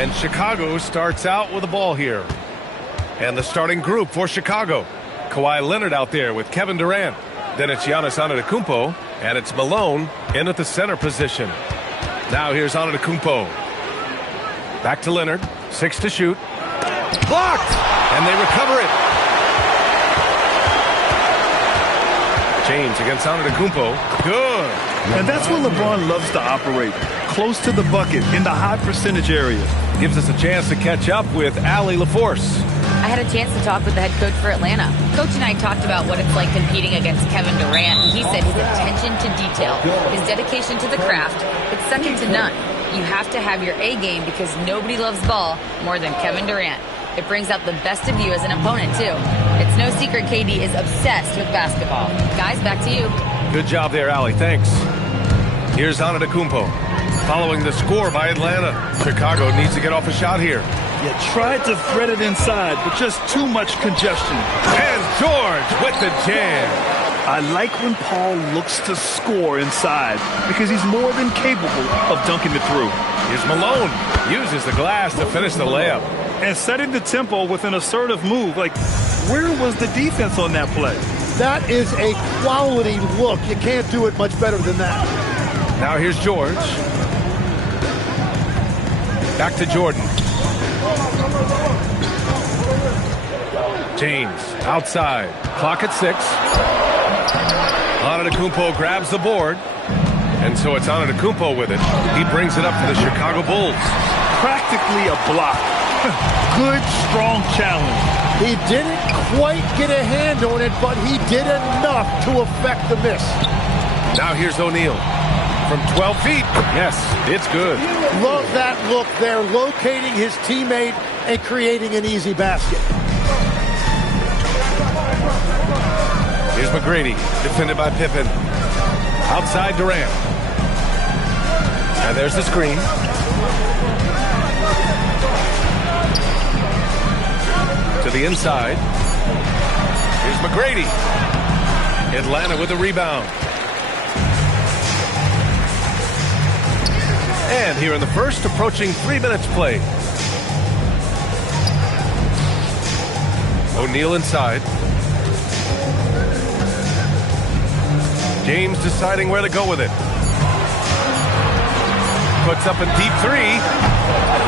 And Chicago starts out with the ball here. And the starting group for Chicago. Kawhi Leonard out there with Kevin Durant. Then it's Giannis Antetokounmpo. And it's Malone in at the center position. Now here's Antetokounmpo. Back to Leonard. 6 to shoot. Blocked! And they recover it. James against Antetokounmpo. Good. And that's where LeBron loves to operate. Close to the bucket in the high percentage area. Gives us a chance to catch up with Allie LaForce. I had a chance to talk with the head coach for Atlanta. Coach and I talked about what it's like competing against Kevin Durant. And he said his attention to detail, his dedication to the craft, it's second to none. You have to have your A game because nobody loves ball more than Kevin Durant. It brings out the best of you as an opponent, too. It's no secret KD is obsessed with basketball. Guys, back to you. Good job there, Allie. Thanks. Here's Antetokounmpo. Following the score by Atlanta. Chicago needs to get off a shot here. Yeah, tried to thread it inside, but just too much congestion. And George with the jam. I like when Paul looks to score inside because he's more than capable of dunking it through. Here's Malone. Uses the glass to finish the layup. And setting the tempo with an assertive move. Like, where was the defense on that play? That is a quality look. You can't do it much better than that. Now here's George. Back to Jordan. James outside. Clock at 6. Antetokounmpo grabs the board. And so it's Antetokounmpo with it. He brings it up for the Chicago Bulls. Practically a block. Good, strong challenge. He didn't quite get a hand on it, but he did enough to affect the miss. Now here's O'Neal. From 12 feet. Yes, it's good. Love that look there, locating his teammate and creating an easy basket. Here's McGrady, defended by Pippen. Outside Durant. And there's the screen. To the inside. Here's McGrady. Atlanta with the rebound. And here in the first, approaching 3 minutes played. O'Neal inside. James deciding where to go with it. Puts up a deep three.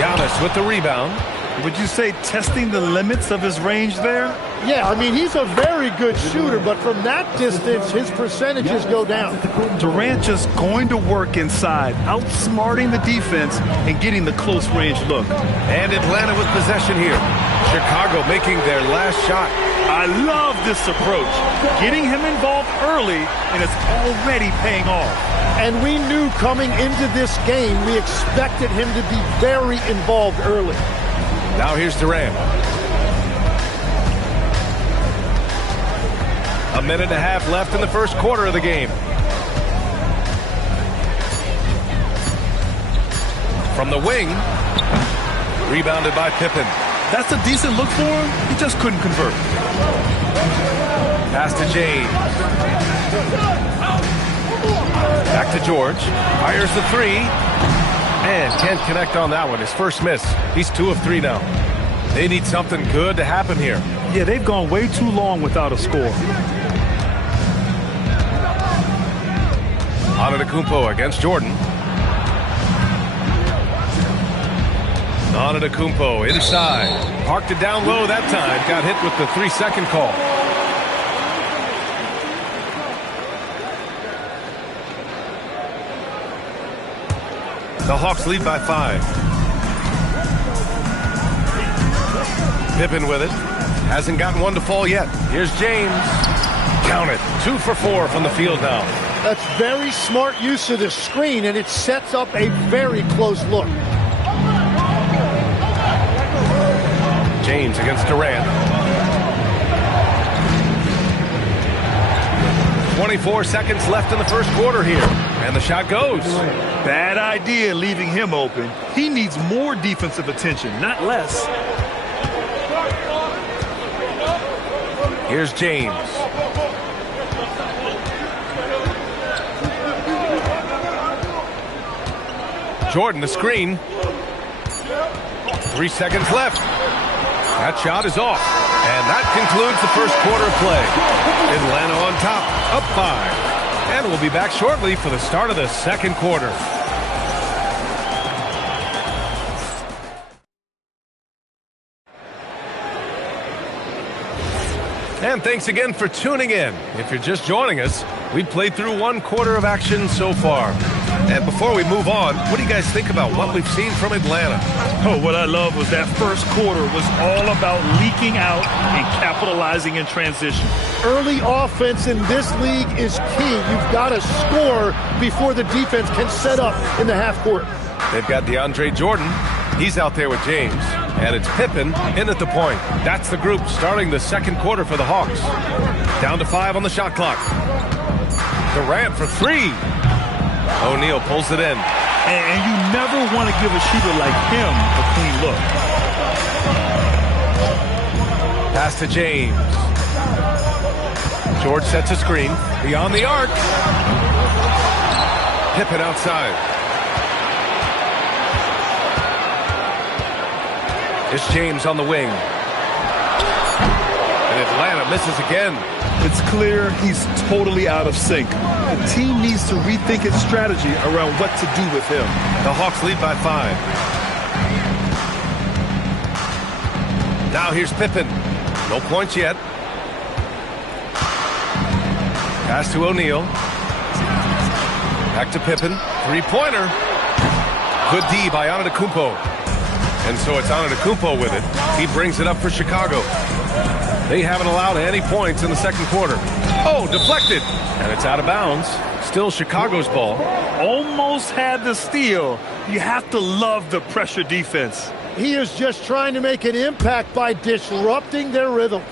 Giannis with the rebound. Would you say testing the limits of his range there? Yeah, I mean, he's a very good shooter, but from that distance, his percentages go down. Durant just going to work inside, outsmarting the defense and getting the close range look. And Atlanta with possession here. Chicago making their last shot. I love this approach. Getting him involved early, and it's already paying off. And we knew coming into this game, we expected him to be very involved early. Now here's Durant. A minute and a half left in the first quarter of the game. From the wing. Rebounded by Pippen. That's a decent look for him. He just couldn't convert. Pass to James. Back to George. Fires the three. And can't connect on that one. His first miss. He's 2 of 3 now. They need something good to happen here. Yeah, they've gone way too long without a score. Antetokounmpo against Jordan. Antetokounmpo inside. Parked it down low that time. Got hit with the 3-second call. The Hawks lead by 5. Pippen with it. Hasn't gotten one to fall yet. Here's James. Count it. 2 for 4 from the field now. That's very smart use of the screen, and it sets up a very close look. James against Durant. 24 seconds left in the first quarter here. And the shot goes. Bad idea leaving him open. He needs more defensive attention, not less. Here's James. Jordan, the screen. 3 seconds left. That shot is off. And that concludes the first quarter of play. Atlanta on top, up 5. And we'll be back shortly for the start of the second quarter. And thanks again for tuning in. If you're just joining us, we played through 1 quarter of action so far. And before we move on, what do you guys think about what we've seen from Atlanta? Oh, what I love was that first quarter was all about leaking out and capitalizing in transition. Early offense in this league is key. You've got to score before the defense can set up in the half court. They've got DeAndre Jordan. He's out there with James. And it's Pippen in at the point. That's the group starting the second quarter for the Hawks. Down to 5 on the shot clock. Durant for 3. O'Neal pulls it in. And you never want to give a shooter like him a clean look. Pass to James. George sets a screen. Beyond the arc. Pippen outside. It's James on the wing. And Atlanta misses again. It's clear he's totally out of sync. The team needs to rethink its strategy around what to do with him. The Hawks lead by 5. Now here's Pippen. No points yet. Pass to O'Neal. Back to Pippen. 3-pointer. Good D by Antetokounmpo. And so it's Antetokounmpo with it. He brings it up for Chicago. They haven't allowed any points in the second quarter. Oh, deflected. And it's out of bounds. Still Chicago's ball. Almost had the steal. You have to love the pressure defense. He is just trying to make an impact by disrupting their rhythm.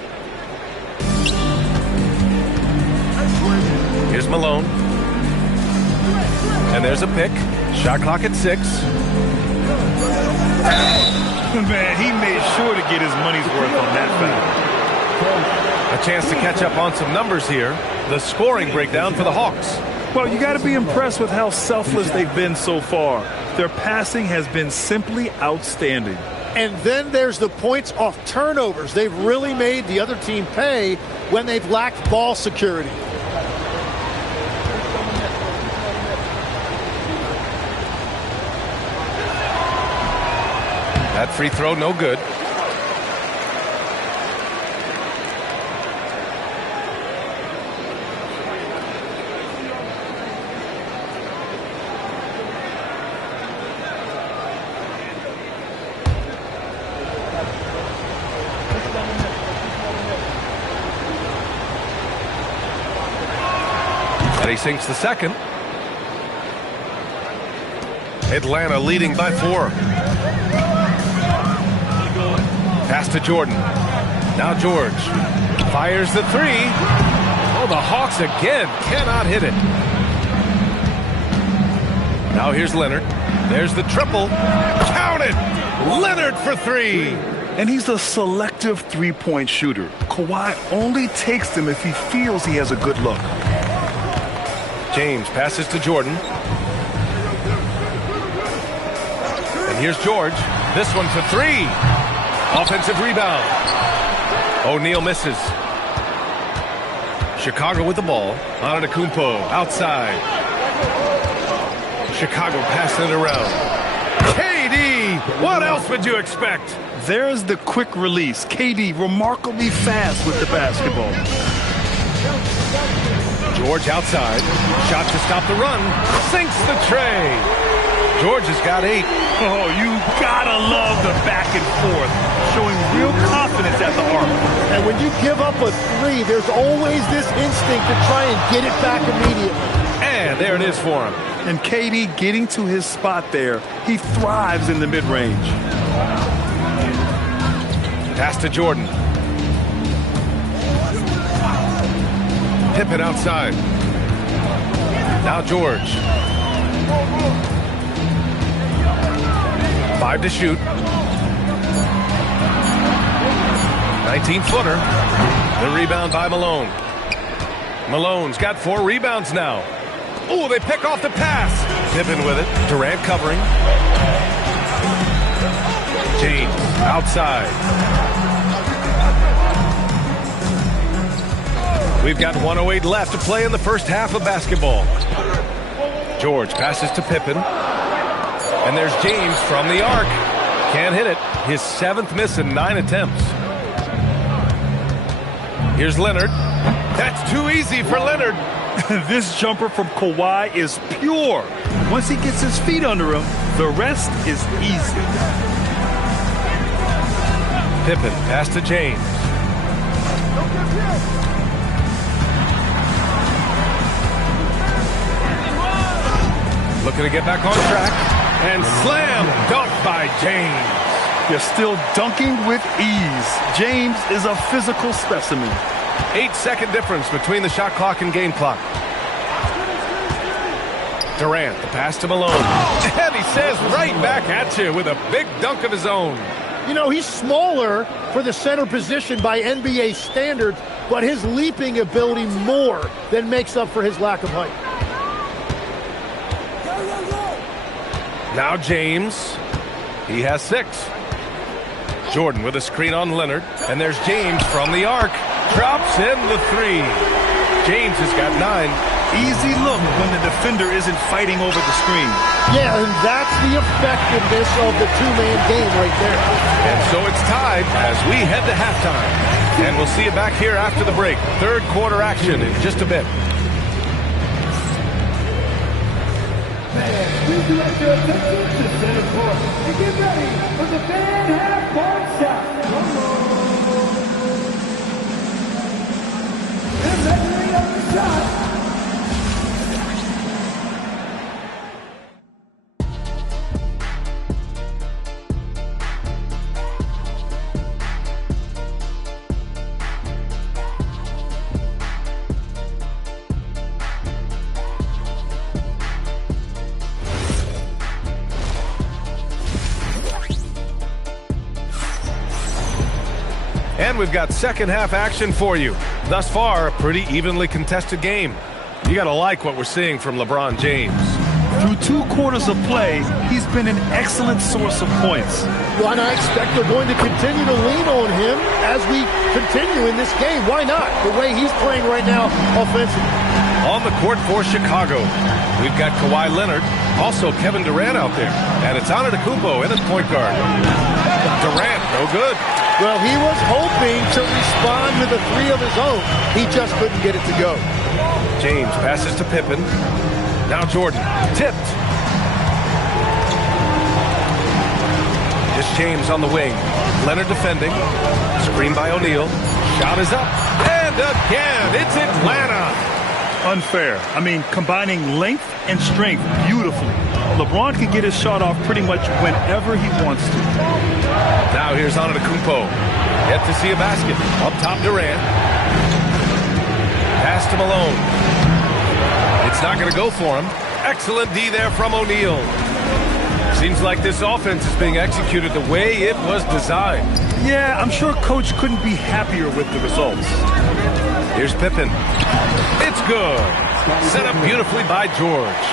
Here's Malone. And there's a pick. Shot clock at 6. Man, he made sure to get his money's worth on that foul. A chance to catch up on some numbers here. The scoring breakdown for the Hawks. Well, you got to be impressed with how selfless they've been so far. Their passing has been simply outstanding. And then there's the points off turnovers. They've really made the other team pay when they've lacked ball security. That free throw, no good. And he sinks the second. Atlanta leading by 4. Pass to Jordan. Now George fires the 3. Oh, the Hawks again cannot hit it. Now here's Leonard. There's the triple. Count it! Leonard for 3. And he's a selective three-point shooter. Kawhi only takes them if he feels he has a good look. James passes to Jordan. And here's George. This one for 3. Offensive rebound. O'Neal misses. Chicago with the ball. Antetokounmpo outside. Chicago passing it around. KD! What else would you expect? There's the quick release. KD remarkably fast with the basketball. George outside. Shot to stop the run. Sinks the tray. George has got 8. Oh, you gotta love the back and forth, showing real confidence at the arc. And when you give up a 3, there's always this instinct to try and get it back immediately. And there it is for him. And KD getting to his spot there. He thrives in the mid-range. Pass to Jordan. Pippen outside. Now George. 5 to shoot. 19-footer. The rebound by Malone. Malone's got 4 rebounds now. Oh, they pick off the pass. Pippen with it. Durant covering. James outside. We've got 1:08 left to play in the first half of basketball. George passes to Pippen. And there's James from the arc. Can't hit it. His 7th miss in 9 attempts. Here's Leonard. That's too easy for Leonard. This jumper from Kawhi is pure. Once he gets his feet under him, the rest is easy. Pippen pass to James. Looking to get back on track. And slam dunk by James. You're still dunking with ease. James is a physical specimen. 8-second difference between the shot clock and game clock. Durant, the pass to Malone. And he says right back at you with a big dunk of his own. You know, he's smaller for the center position by NBA standards, but his leaping ability more than makes up for his lack of height. Now James. He has 6. Jordan with a screen on Leonard. And there's James from the arc. Drops in the 3. James has got 9. Easy look when the defender isn't fighting over the screen. Yeah, and that's the effectiveness of the two-man game right there. And so it's tied as we head to halftime. And we'll see you back here after the break. Third quarter action in just a bit. Please direct your attention to center court and get ready for the fan half-court shot. And measuring up the shot. we've got second half action for you. Thus far, a pretty evenly contested game. You got to like what we're seeing from LeBron James. Through 2 quarters of play, he's been an excellent source of points. Well, and I expect they're going to continue to lean on him as we continue in this game. Why not? The way he's playing right now offensively. On the court for Chicago, we've got Kawhi Leonard, also Kevin Durant out there. And it's Antetokounmpo in at point guard. Durant, no good. Well, he was hoping to respond with a 3 of his own. He just couldn't get it to go. James passes to Pippen. Now Jordan, tipped. Just James on the wing. Leonard defending. Screen by O'Neal. Shot is up. And again, it's Atlanta. Unfair. I mean, combining length and strength beautifully. LeBron can get his shot off pretty much whenever he wants to. Now here's Antetokounmpo. Yet to see a basket. Up top, Durant. Pass to Malone. It's not going to go for him. Excellent D there from O'Neal. Seems like this offense is being executed the way it was designed. Yeah, I'm sure Coach couldn't be happier with the results. Here's Pippen. It's good. Set up beautifully by George.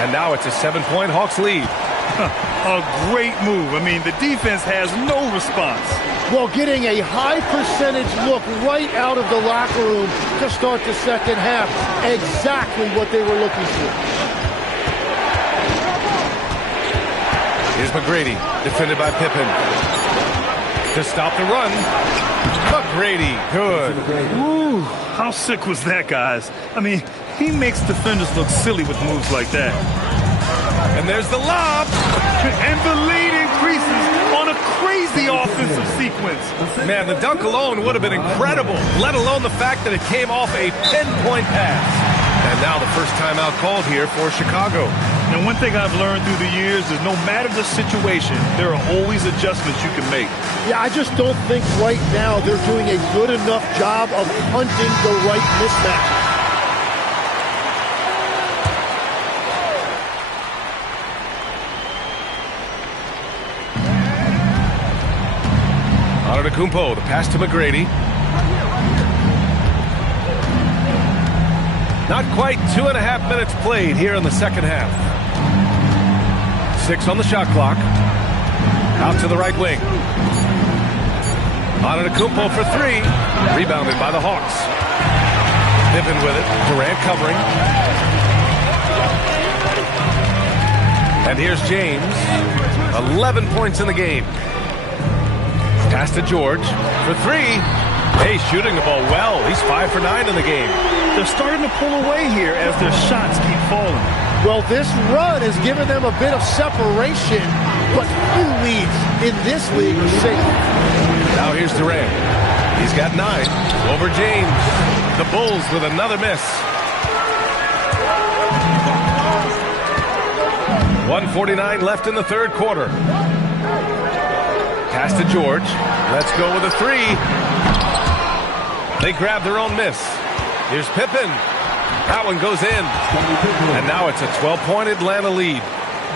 And now it's a 7-point Hawks lead. A great move. I mean, the defense has no response. Well, getting a high percentage look right out of the locker room to start the second half. Exactly what they were looking for. Here's McGrady, defended by Pippen. To stop the run. McGrady, good. Ooh, how sick was that, guys? I mean, he makes defenders look silly with moves like that. And there's the lob. And the lead increases on a crazy offensive sequence. Man, the dunk alone would have been incredible, let alone the fact that it came off a 10-point pass. And now the first timeout called here for Chicago. And one thing I've learned through the years is no matter the situation, there are always adjustments you can make. Yeah, I just don't think right now they're doing a good enough job of hunting the right mismatch. Antetokounmpo, the pass to McGrady. Not quite 2.5 minutes played here in the second half. 6 on the shot clock. Out to the right wing. Antetokounmpo for 3. Rebounded by the Hawks. Pippen with it. Durant covering. And here's James. 11 points in the game. Pass to George for 3. Hey, shooting the ball well. He's 5 for 9 in the game. They're starting to pull away here as their shots keep falling. Well, this run has given them a bit of separation, but few leads in this league are safe. Now here's Durant. He's got 9 over James. The Bulls with another miss. 1:49 left in the third quarter. Pass to George. Let's go with a 3. They grab their own miss. Here's Pippen. That one goes in. And now it's a 12-point Atlanta lead.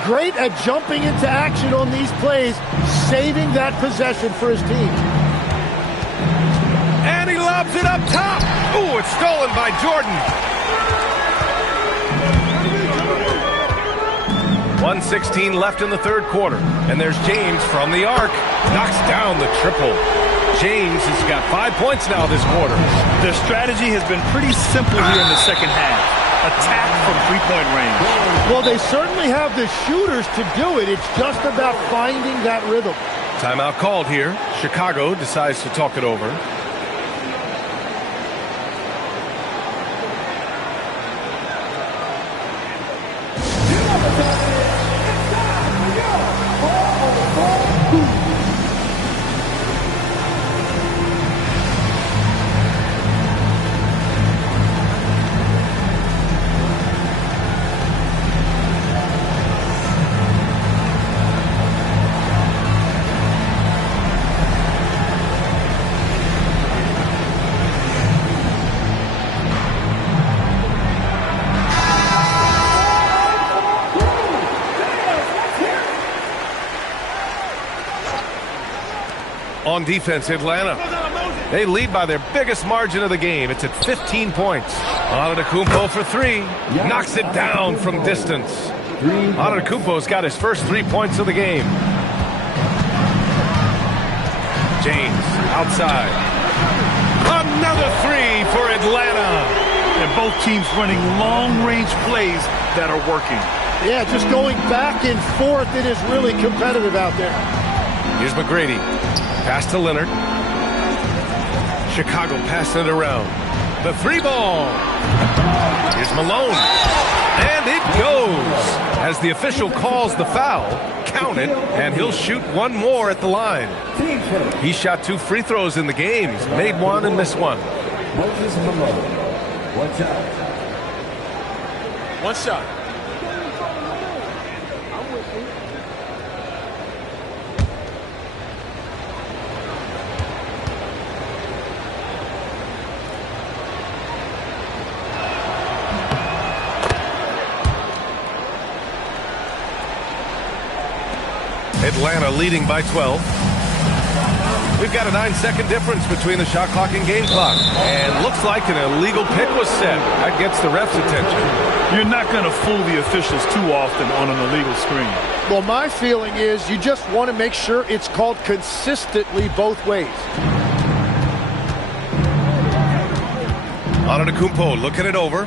Great at jumping into action on these plays, saving that possession for his team. And he lobs it up top. Ooh, it's stolen by Jordan. 1:16 left in the third quarter. And there's James from the arc. Knocks down the triple. James has got 5 points now this quarter. Their strategy has been pretty simple here in the second half. Attack from three-point range. Well, they certainly have the shooters to do it. It's just about finding that rhythm. Timeout called here. Chicago decides to talk it over. On defense, Atlanta. They lead by their biggest margin of the game. It's at 15 points. Antetokounmpo for three. Knocks it down from distance. Antetokounmpo's got his first 3 points of the game. James outside. Another three for Atlanta. And both teams running long-range plays that are working. Yeah, just going back and forth. It is really competitive out there. Here's McGrady. Pass to Leonard. Chicago passing it around. The three ball. Here's Malone. And it goes. As the official calls the foul, count it, and he'll shoot one more at the line. He shot 2 free throws in the game. Made one and missed one. Moses Malone. Watch out. One shot. Atlanta leading by 12. We've got a 9-second difference between the shot clock and game clock. And looks like an illegal pick was set. That gets the ref's attention. You're not going to fool the officials too often on an illegal screen. Well, my feeling is you just want to make sure it's called consistently both ways. Antetokounmpo looking it over.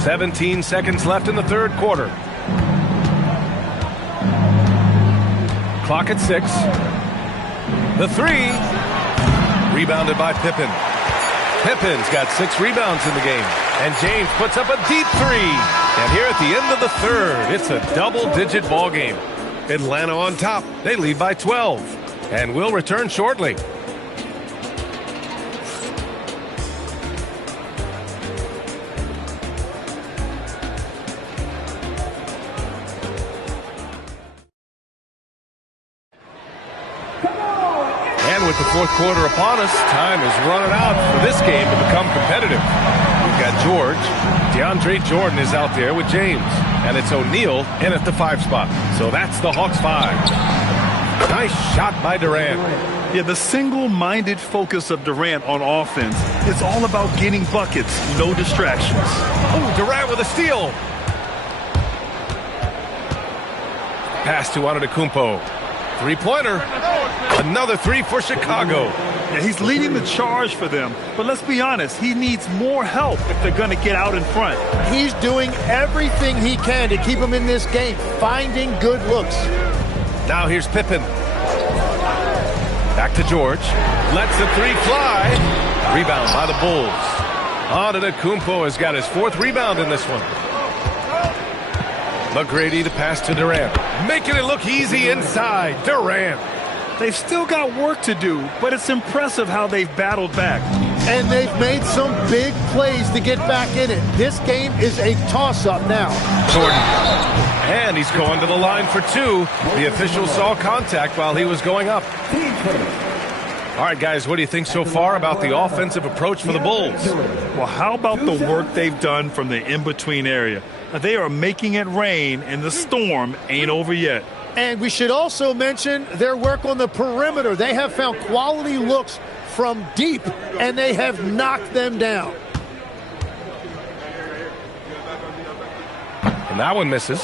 17 seconds left in the third quarter. Clock at 6. The three. Rebounded by Pippen. Pippen's got 6 rebounds in the game. And James puts up a deep three. And here at the end of the third, it's a double-digit ball game. Atlanta on top. They lead by 12. And will return shortly. With the fourth quarter upon us, time is running out for this game to become competitive. We've got George. DeAndre Jordan is out there with James. And it's O'Neal in at the 5 spot. So that's the Hawks 5. Nice shot by Durant. Yeah, the single-minded focus of Durant on offense is all about getting buckets, no distractions. Oh, Durant with a steal. Pass to Antetokounmpo. Three-pointer. Another three for Chicago. Yeah, he's leading the charge for them. But let's be honest, he needs more help if they're going to get out in front. He's doing everything he can to keep them in this game, finding good looks. Now here's Pippen. Back to George. Lets the three fly. Rebound by the Bulls. Antetokounmpo has got his 4th rebound in this one. McGrady to pass to Durant. Making it look easy inside. Durant. They've still got work to do, but it's impressive how they've battled back. And they've made some big plays to get back in it. This game is a toss-up now. Jordan. And he's going to the line for 2. The official saw contact while he was going up. All right, guys, what do you think so far about the offensive approach for the Bulls? Well, how about the work they've done from the in-between area? They are making it rain, and the storm ain't over yet. And we should also mention their work on the perimeter. They have found quality looks from deep, and they have knocked them down. And that one misses.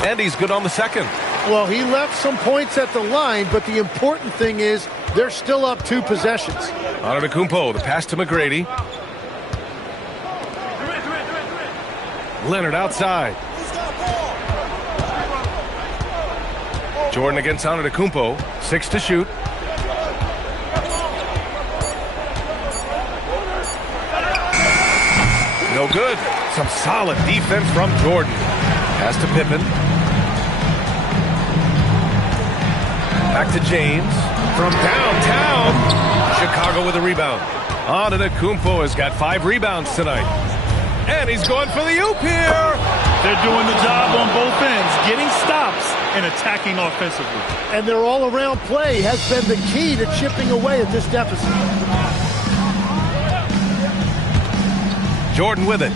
And he's good on the second. Well, he left some points at the line, but the important thing is they're still up 2 possessions. Antetokounmpo, the pass to McGrady. Leonard outside. Jordan against Antetokounmpo. 6 to shoot. No good. Some solid defense from Jordan. Pass to Pippen. Back to James. from downtown. Chicago with a rebound. Antetokounmpo has got 5 rebounds tonight. And he's going for the oop here. They're doing the job on both ends, getting stops and attacking offensively. And their all-around play has been the key to chipping away at this deficit. Jordan with it.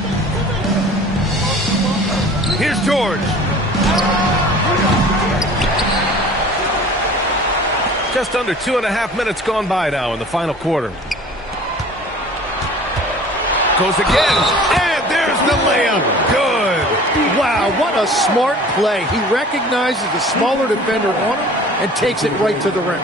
Here's George. Just under 2.5 minutes gone by now in the final quarter. Goes again, and there's the layup. Good. Wow, what a smart play. He recognizes the smaller defender on him and takes it right to the rim.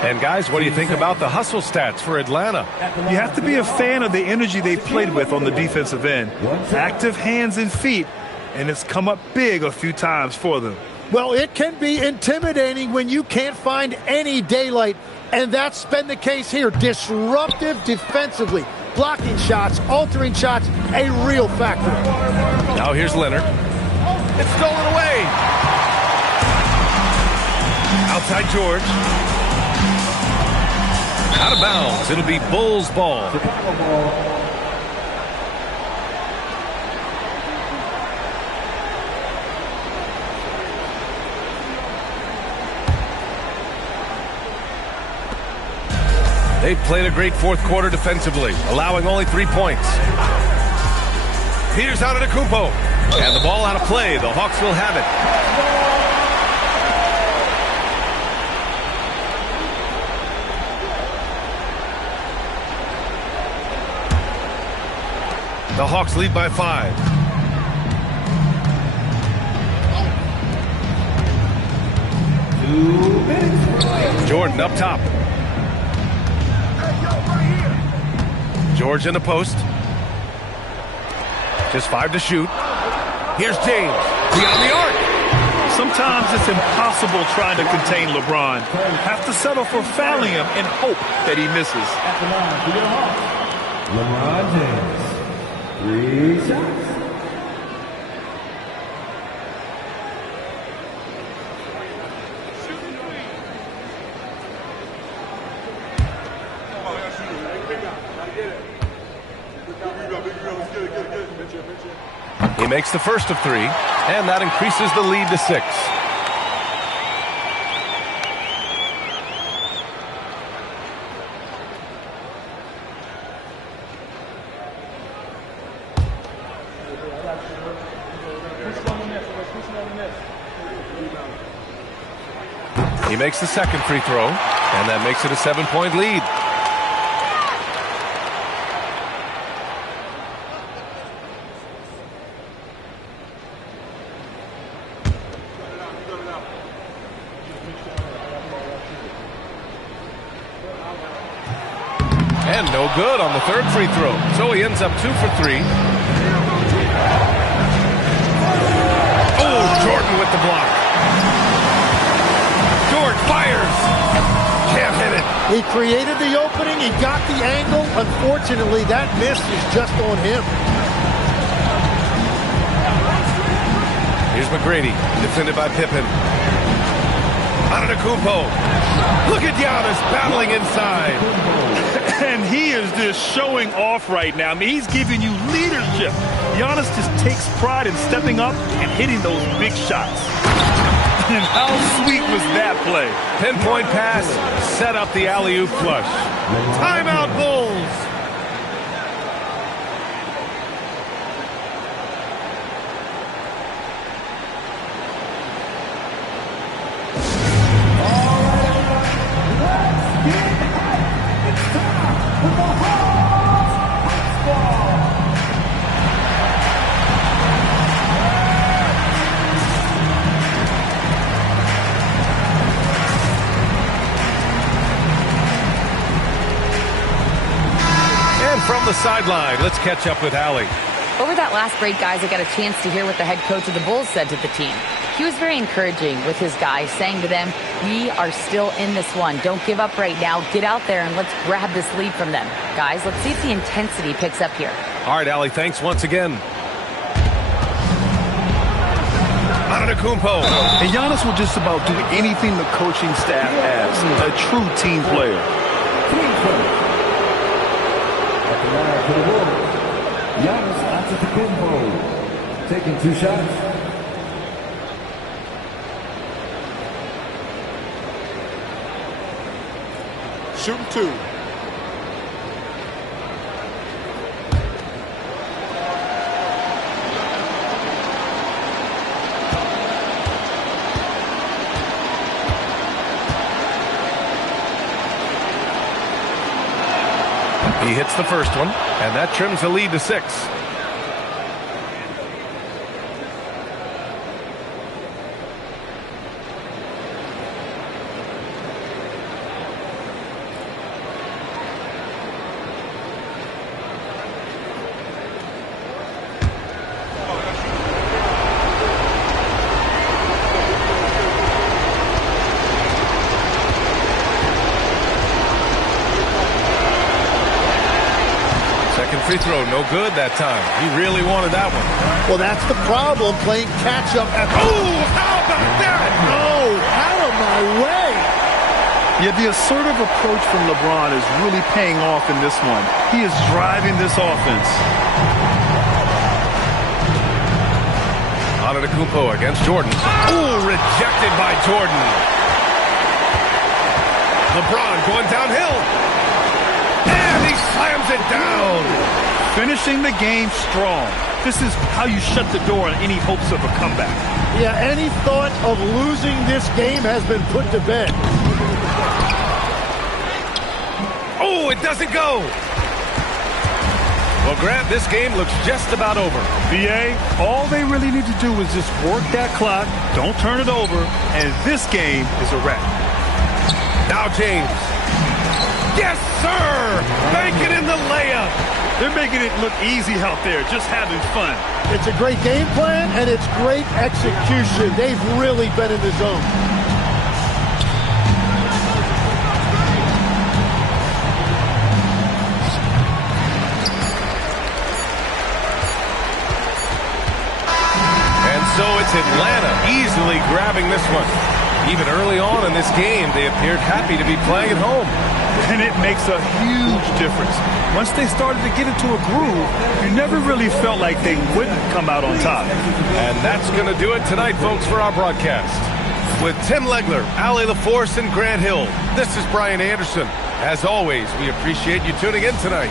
And guys, what do you think about the hustle stats for Atlanta? You have to be a fan of the energy they've played with on the defensive end. Active hands and feet, and it's come up big a few times for them. Well, it can be intimidating when you can't find any daylight, and that's been the case here. Disruptive defensively, blocking shots, altering shots, a real factor. Now here's Leonard. It's stolen away. Outside George. Out of bounds. It'll be Bulls ball. They played a great fourth quarter defensively, allowing only 3 points. Here's Antetokounmpo. And the ball out of play. The Hawks will have it. The Hawks lead by 5. Jordan up top. George in the post. Just 5 to shoot. Here's James. Beyond the arc. Sometimes it's impossible trying to contain LeBron. Have to settle for fouling him and hope that he misses. LeBron James, 3 shots. He makes the first of 3, and that increases the lead to 6. He makes the second free throw, and that makes it a 7-point lead. And no good on the third free throw. So he ends up 2 for 3. Oh, Jordan with the block. George fires. Can't hit it. He created the opening. He got the angle. Unfortunately, that miss is just on him. Here's McGrady, defended by Pippen. Antetokounmpo. Look at Giannis battling inside. And he is just showing off right now. I mean, he's giving you leadership. Giannis just takes pride in stepping up and hitting those big shots. And how sweet was that play? Pinpoint pass, set up the alley-oop flush. Timeout Bulls. From the sideline, let's catch up with Allie. Over that last break, guys, I got a chance to hear what the head coach of the Bulls said to the team. He was very encouraging with his guys, saying to them, we are still in this one. Don't give up right now. Get out there and let's grab this lead from them. Guys, let's see if the intensity picks up here. All right, Allie, thanks once again. Antetokounmpo. And Giannis will just about do anything the coaching staff asks. A true team player. Team play. At the line for the Warriors, Giannis Antetokounmpo taking 2 shots. Shooting 2. He hits the first one, and that trims the lead to 6. Free throw, no good that time. He really wanted that one. Well, that's the problem, playing catch-up. Oh, how about that? No, out of my way. Yeah, the assertive approach from LeBron is really paying off in this one. He is driving this offense. Antetokounmpo against Jordan. Oh, rejected by Jordan. LeBron going downhill. And he slams it down. Finishing the game strong. This is how you shut the door on any hopes of a comeback. Yeah, any thought of losing this game has been put to bed. Oh, it doesn't go. Well, Grant, this game looks just about over. BA, all they really need to do is just work that clock, don't turn it over, and this game is a wrap. Now James. Yes, sir! Make it in the layup. They're making it look easy out there, just having fun. It's a great game plan, and it's great execution. They've really been in the zone. And so it's Atlanta easily grabbing this one. Even early on in this game, they appeared happy to be playing at home. And it makes a huge difference. Once they started to get into a groove, you never really felt like they wouldn't come out on top. And that's going to do it tonight, folks, for our broadcast. With Tim Legler, Ali LaForce, and Grant Hill, this is Brian Anderson. As always, we appreciate you tuning in tonight.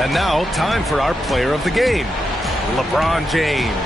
And now, time for our player of the game, LeBron James.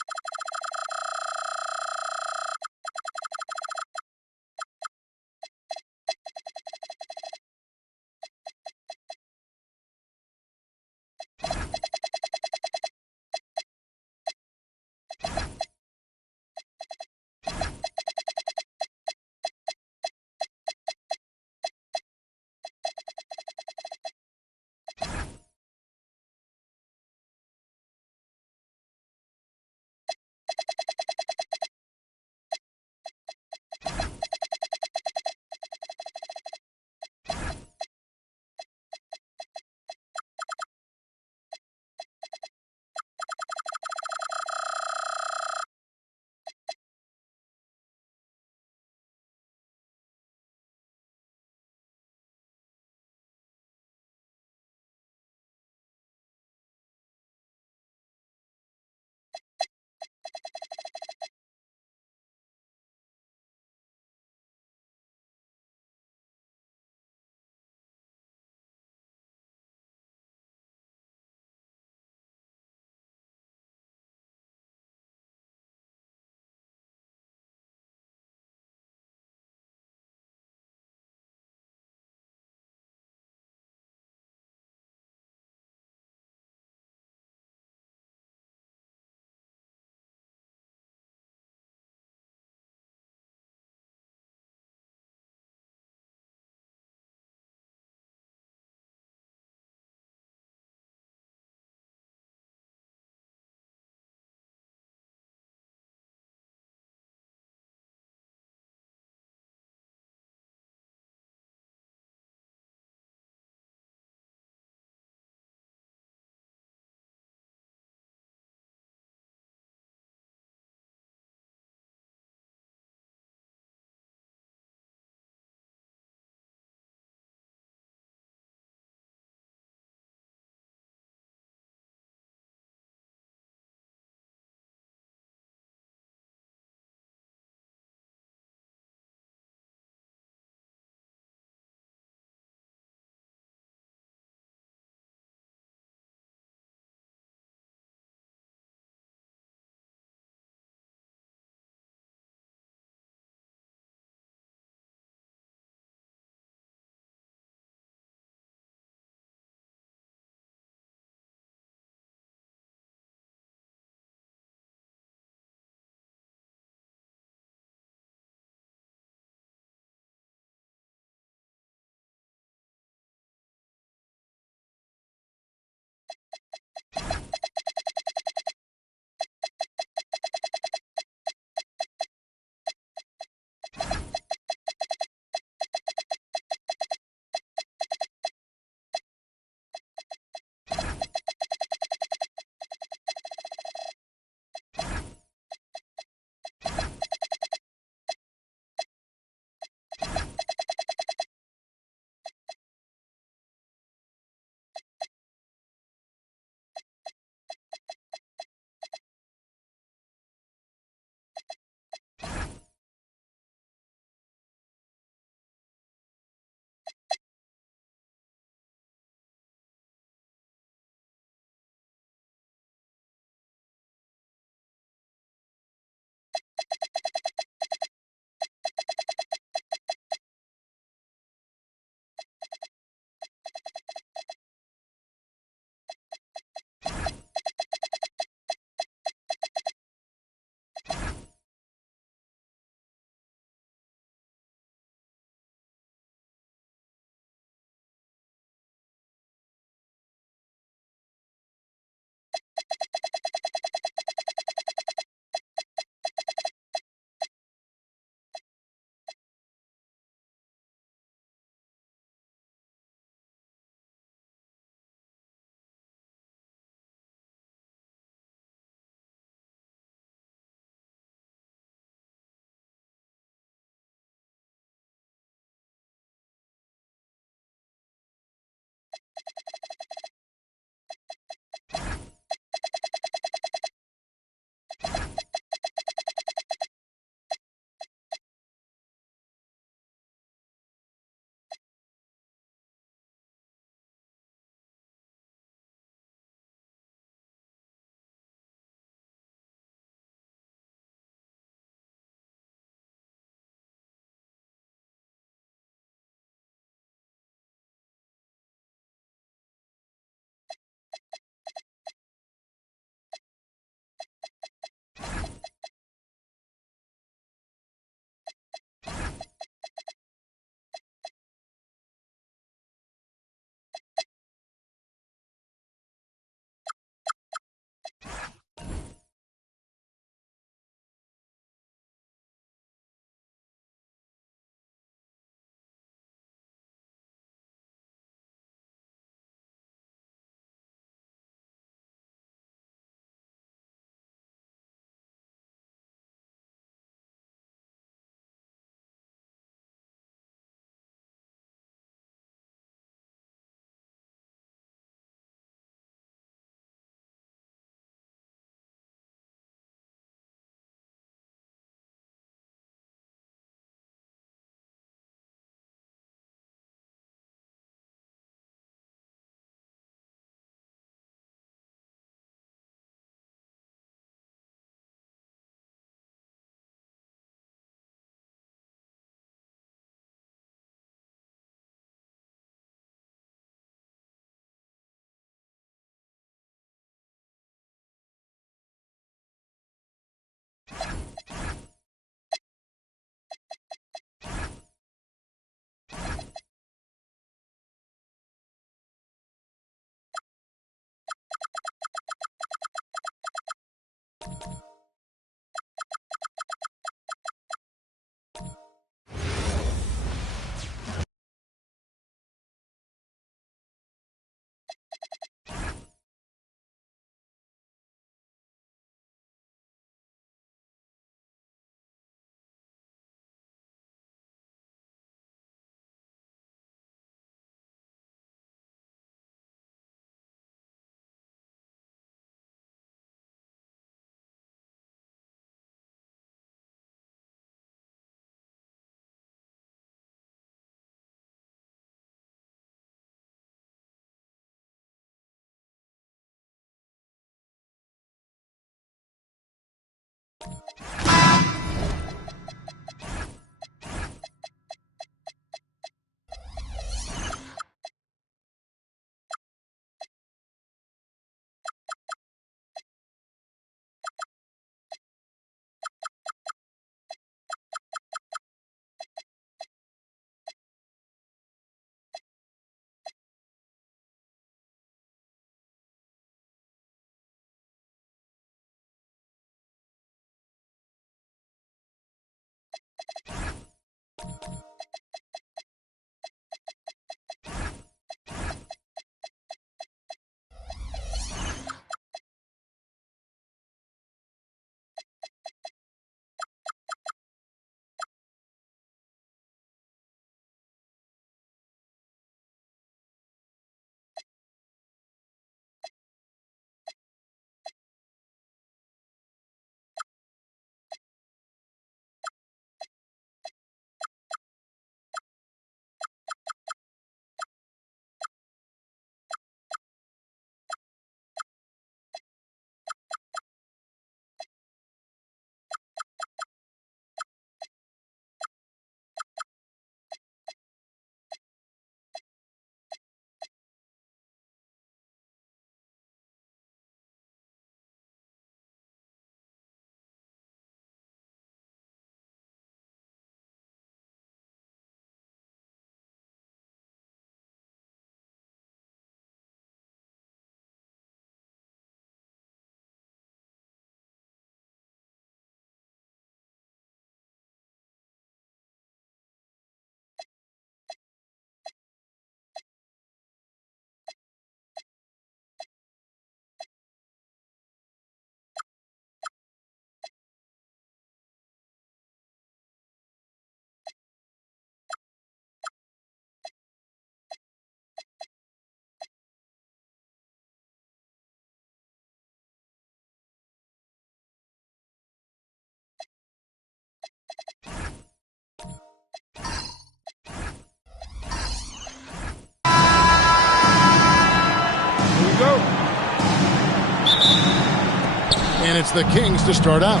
And it's the Kings to start out.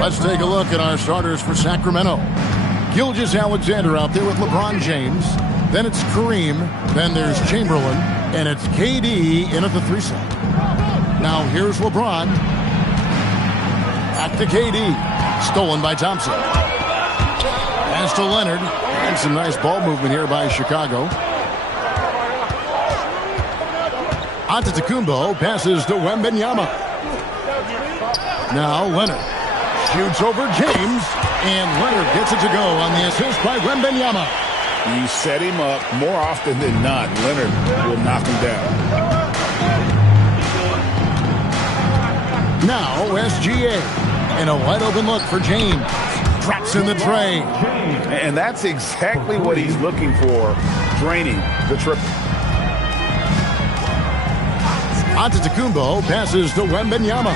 Let's take a look at our starters for Sacramento. Gilgeous-Alexander out there with LeBron James. Then it's Kareem. Then there's Chamberlain. And it's KD in at the 3 slot. Now here's LeBron. Back to KD. Stolen by Thompson. Pass to Leonard. And some nice ball movement here by Chicago. Antetokounmpo passes to Wembanyama. Now Leonard shoots over James. And Leonard gets it to go on the assist by Wembanyama. You set him up more often than not. Leonard will knock him down. Now SGA. And a wide open look for James. Drops in the tray. And that's exactly what he's looking for. Draining the triple. Antetokounmpo passes to Wembanyama.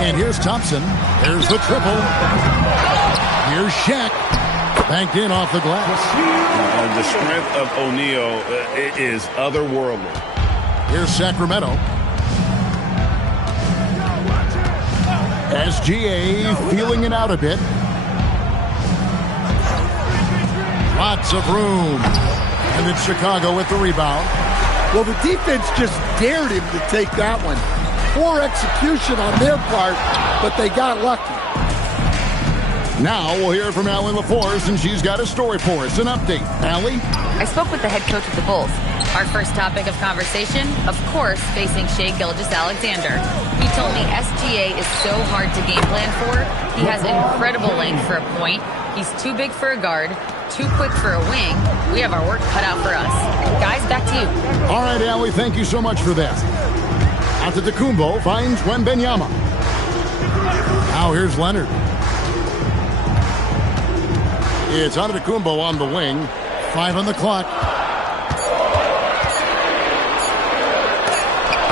And here's Thompson. There's the triple. Here's Shaq. Banked in off the glass. The strength of O'Neal is otherworldly. Here's Sacramento. SGA feeling it out a bit. Lots of room. And then Chicago with the rebound. Well, the defense just dared him to take that one. Poor execution on their part, but they got lucky. Now we'll hear from Allie LaForce, and she's got a story for us. An update. Allie? I spoke with the head coach of the Bulls. Our first topic of conversation, of course, facing Shai Gilgeous-Alexander. He told me SGA is so hard to game plan for. He has incredible length for a point. He's too big for a guard, too quick for a wing. We have our work cut out for us. Guys, back to you. All right, Allie, thank you so much for that. Antetokounmpo finds Wembanyama. Now here's Leonard. It's Antetokounmpo on the wing. 5 on the clock.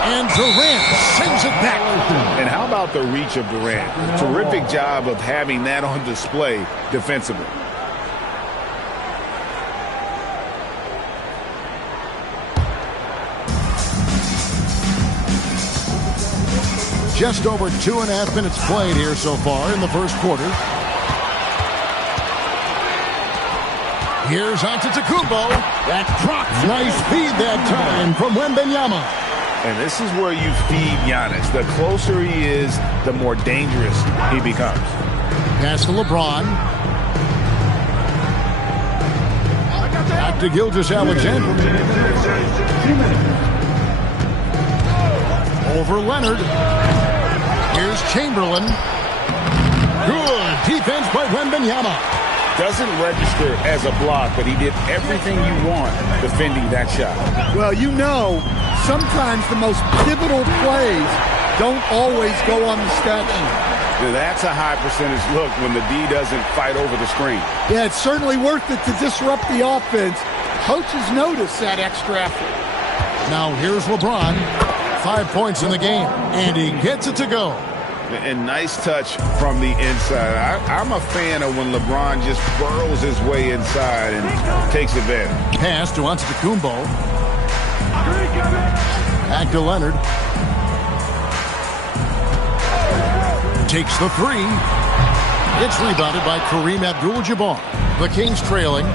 And Durant sends it back. And how about the reach of Durant? Terrific job of having that on display defensively. Just over 2.5 minutes played here so far in the first quarter. Here's Antetokounmpo. That drops. Nice feed that time from Wembanyama. And this is where you feed Giannis. The closer he is, the more dangerous he becomes. Pass to LeBron. Back to Gilgeous-Alexander. Over Leonard. Here's Chamberlain. Good defense by Wembanyama. Doesn't register as a block, but he did everything you want defending that shot. Well, you know, sometimes the most pivotal plays don't always go on the stat sheet. That's a high percentage look when the D doesn't fight over the screen. Yeah, it's certainly worth it to disrupt the offense. Coaches notice that extra effort. Now here's LeBron. 5 points in the game, and he gets it to go. And nice touch from the inside. I'm a fan of when LeBron just burrows his way inside and takes advantage. Pass to Antetokounmpo. Back to Leonard. Takes the 3. It's rebounded by Kareem Abdul-Jabbar. The Kings trailing.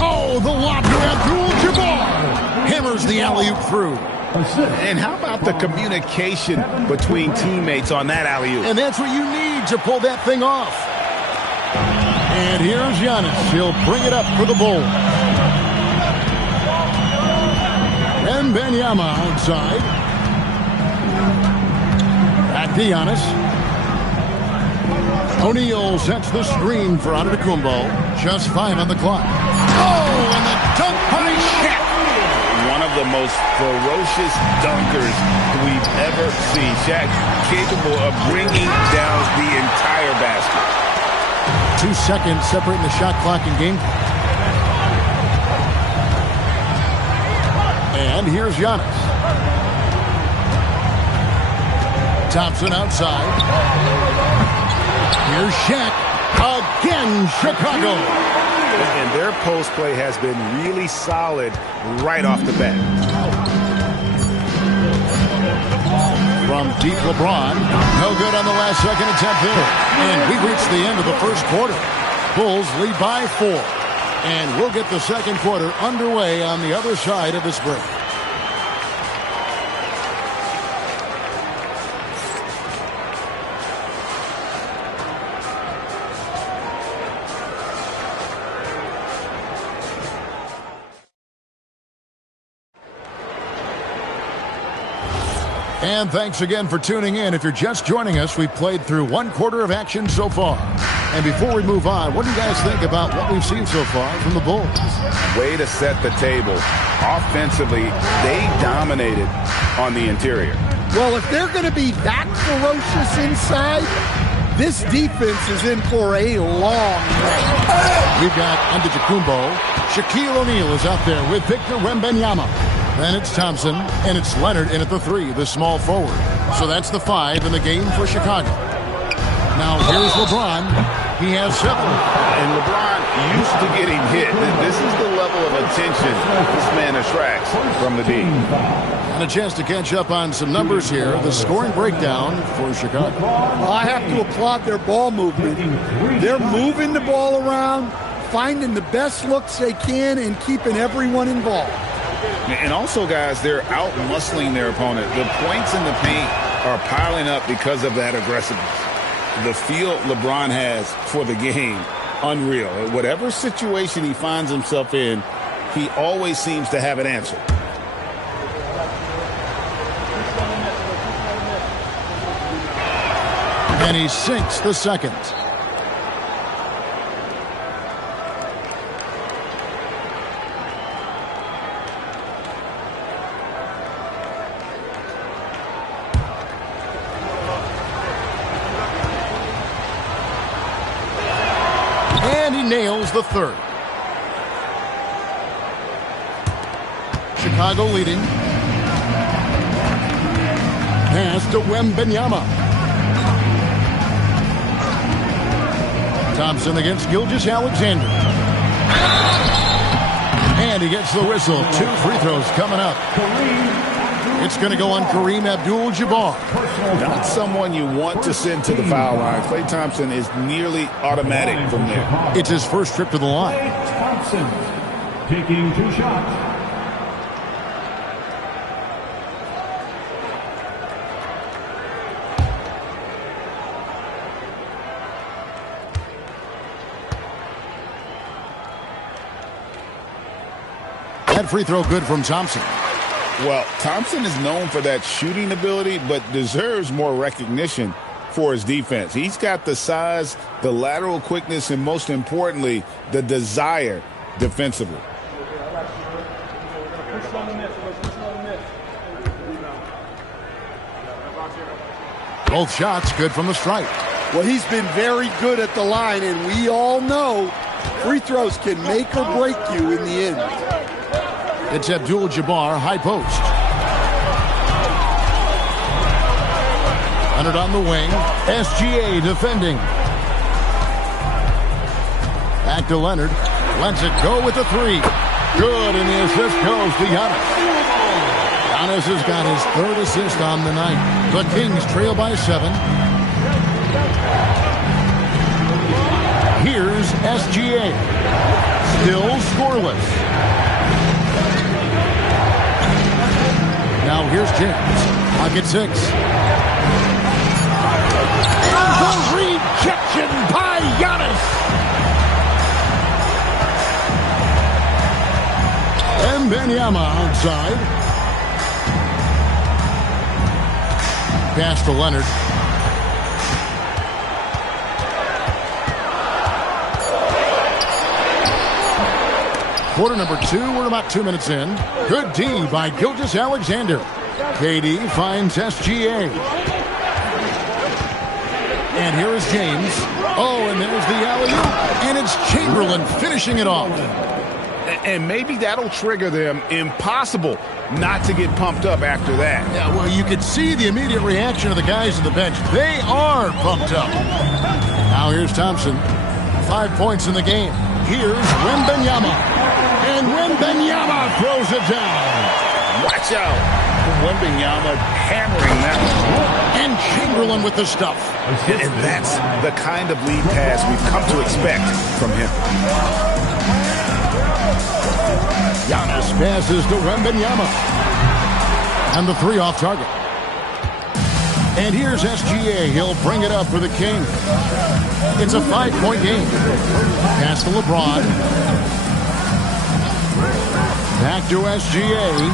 Oh, the lob to Abdul-Jabbar. Hammers the alley-oop through. And how about the communication between teammates on that alley-oop? And that's what you need to pull that thing off. And here's Giannis. He'll bring it up for the Bulls. Wembanyama outside. Back to Giannis. O'Neal sets the screen for Antetokounmpo. Just 5 on the clock. Oh, and the dunk by Shaq. One of the most ferocious dunkers we've ever seen. Shaq capable of bringing down the entire basket. 2 seconds separating the shot clock and game clock. And here's Giannis. Thompson outside. Here's Shaq. Again, Chicago. And their post play has been really solid right off the bat. From deep, LeBron. No good on the last second attempt there. And we reached the end of the first quarter. Bulls lead by 4. And we'll get the second quarter underway on the other side of this break. And thanks again for tuning in. If you're just joining us, we've played through one quarter of action so far. And before we move on, what do you guys think about what we've seen so far from the Bulls? Way to set the table. Offensively, they dominated on the interior. Well, if they're going to be that ferocious inside, this defense is in for a long night. We've got Antetokounmpo. Shaquille O'Neal is out there with Victor Wembanyama. Then it's Thompson, and it's Leonard in at the 3, the small forward. So that's the 5 in the game for Chicago. Now here's LeBron. He has 7. And LeBron used to getting hit. This is the level of attention this man attracts from the D. And a chance to catch up on some numbers here. The scoring breakdown for Chicago. Well, I have to applaud their ball movement. They're moving the ball around, finding the best looks they can, and keeping everyone involved. And also, guys, they're out-muscling their opponent. The points in the paint are piling up because of that aggressiveness. The feel LeBron has for the game, unreal. Whatever situation he finds himself in, he always seems to have an answer. And he sinks the second. And he nails the third. Chicago leading. Pass to Wembanyama. Thompson against Gilgeous-Alexander. And he gets the whistle. 2 free throws coming up. It's going to go on Kareem Abdul-Jabbar. Not someone you want to send to the foul line. Klay Thompson is nearly automatic from there. It's his first trip to the line. Thompson taking 2 shots. That free throw good from Thompson. Well, Thompson is known for that shooting ability, but deserves more recognition for his defense. He's got the size, the lateral quickness, and most importantly, the desire defensively. Both shots good from the stripe. Well, he's been very good at the line, and we all know free throws can make or break you in the end. It's Abdul-Jabbar, high post. Leonard on the wing. SGA defending. Back to Leonard. Lets it go with the 3. Good, and the assist goes to Giannis. Giannis has got his 3rd assist on the night. The Kings trail by 7. Here's SGA. Still scoreless. Now here's James. Pocket 6. The rejection by Giannis. Wembanyama outside. Pass to Leonard. Quarter number 2, we're about 2 minutes in. Good D by Gilgeous-Alexander. KD finds SGA. And here is James. Oh, and there's the alley-oop. And it's Chamberlain finishing it off. And maybe that'll trigger them. Impossible not to get pumped up after that. Yeah, well, you could see the immediate reaction of the guys on the bench. They are pumped up. Now here's Thompson. 5 points in the game. Here's Wembanyama. And Wembanyama throws it down. Watch out. Wembanyama hammering that one. And Chamberlain with the stuff. And that's the kind of lead pass we've come to expect from him. Giannis passes to Wembanyama. And the three off target. And here's SGA. He'll bring it up for the Kings. It's a 5-point game. Pass to LeBron. Back to SGA.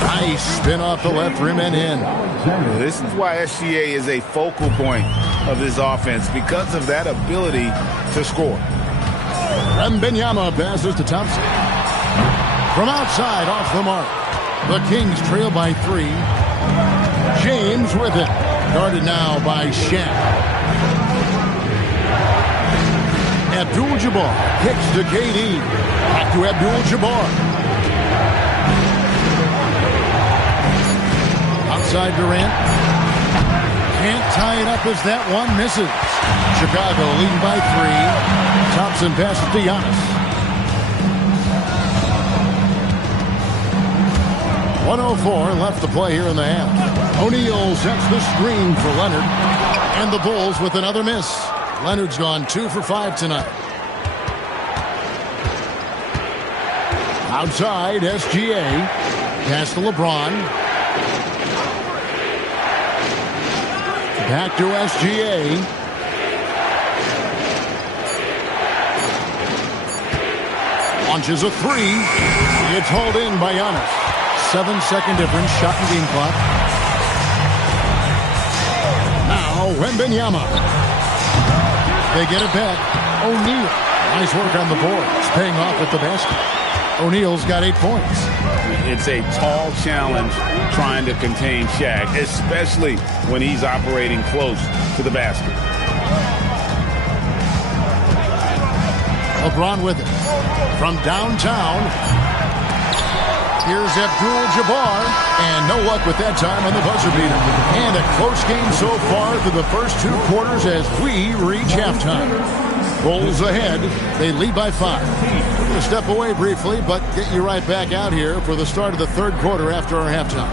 Nice spin off the left rim and in. This is why SGA is a focal point of this offense, because of that ability to score. Wembanyama passes to Thompson. From outside, off the mark. The Kings trail by 3. James with it. Guarded now by Shaq. Abdul-Jabbar kicks to KD. Back to Abdul-Jabbar. Outside Durant. Can't tie it up as that one misses. Chicago leading by 3. Thompson passes to Giannis. 1:04 left to play here in the half. O'Neal sets the screen for Leonard. And the Bulls with another miss. Leonard's gone 2 for 5 tonight. Outside, SGA. Pass to LeBron. Back to SGA. Launches a 3. It's hauled in by Giannis. 7-second difference, shot and game clock. Now, Wembanyama. They get it back. O'Neal. Nice work on the board. It's paying off with the basket. O'Neal's got 8 points. It's a tall challenge trying to contain Shaq, especially when he's operating close to the basket. LeBron with it. From downtown, here's Abdul-Jabbar. And no luck with that time on the buzzer beater. And a close game so far through the first 2 quarters as we reach halftime. Bulls ahead. They lead by 5. We're going to step away briefly, but get you right back out here for the start of the third quarter after our halftime.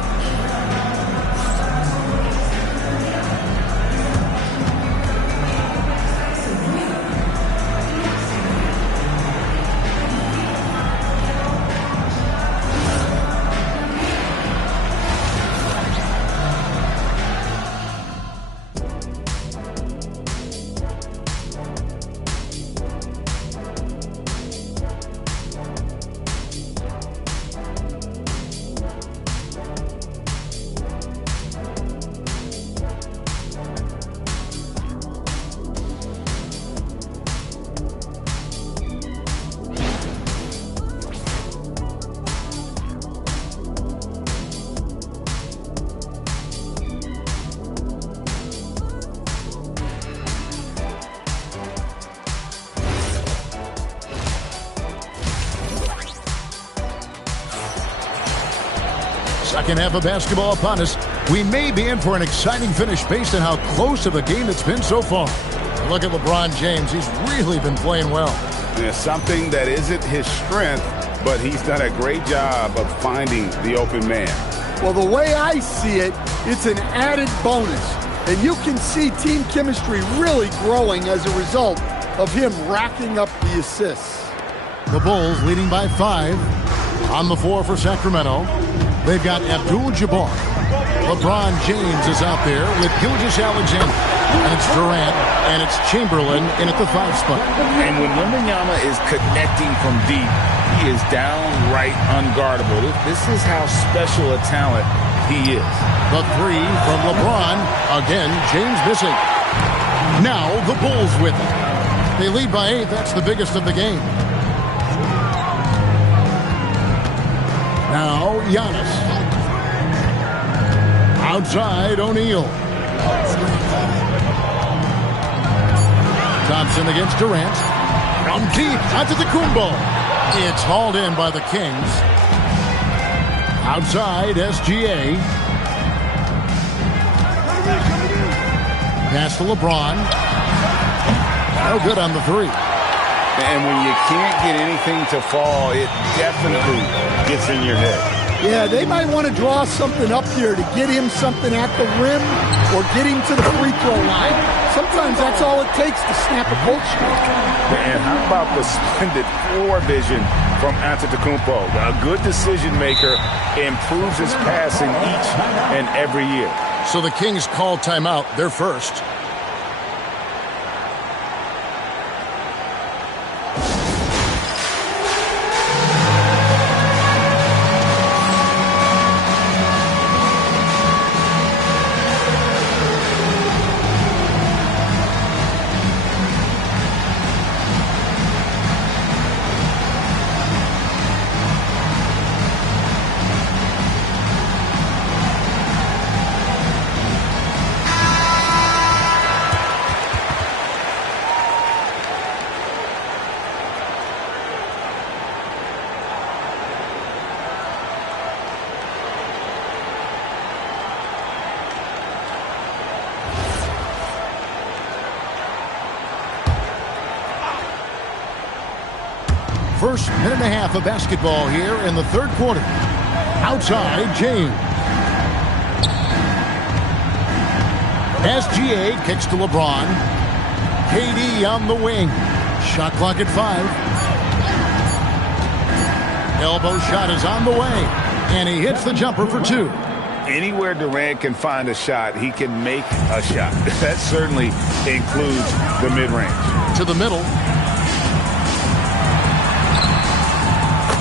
Second half of basketball upon us. We may be in for an exciting finish based on how close of a game it's been so far. Look at LeBron James. He's really been playing well. There's something that isn't his strength, but he's done a great job of finding the open man. Well, the way I see it, it's an added bonus. And you can see team chemistry really growing as a result of him racking up the assists. The Bulls leading by 5. On the floor for Sacramento, they've got Abdul-Jabbar. LeBron James is out there with Gilgeous-Alexander. And it's Durant, and it's Chamberlain in at the 5 spot. And when Wembanyama is connecting from deep, he is downright unguardable. This is how special a talent he is. The 3 from LeBron. Again, James missing. Now the Bulls with it. They lead by 8. That's the biggest of the game. Now Giannis. Outside O'Neal. Thompson against Durant. From deep, Antetokounmpo. It's hauled in by the Kings. Outside SGA. Pass to LeBron. No good on the 3. And when you can't get anything to fall, it definitely gets in your head. Yeah, they might want to draw something up here to get him something at the rim or get him to the free throw line. Sometimes that's all it takes to snap a cold streak. And how about the splendid floor vision from Antetokounmpo? A good decision maker, improves his passing each and every year. So the Kings call timeout. They're first. First minute and a half of basketball here in the third quarter. Outside, James. SGA kicks to LeBron. KD on the wing. Shot clock at 5. Elbow shot is on the way. And he hits the jumper for 2. Anywhere Durant can find a shot, he can make a shot. That certainly includes the mid-range. To the middle.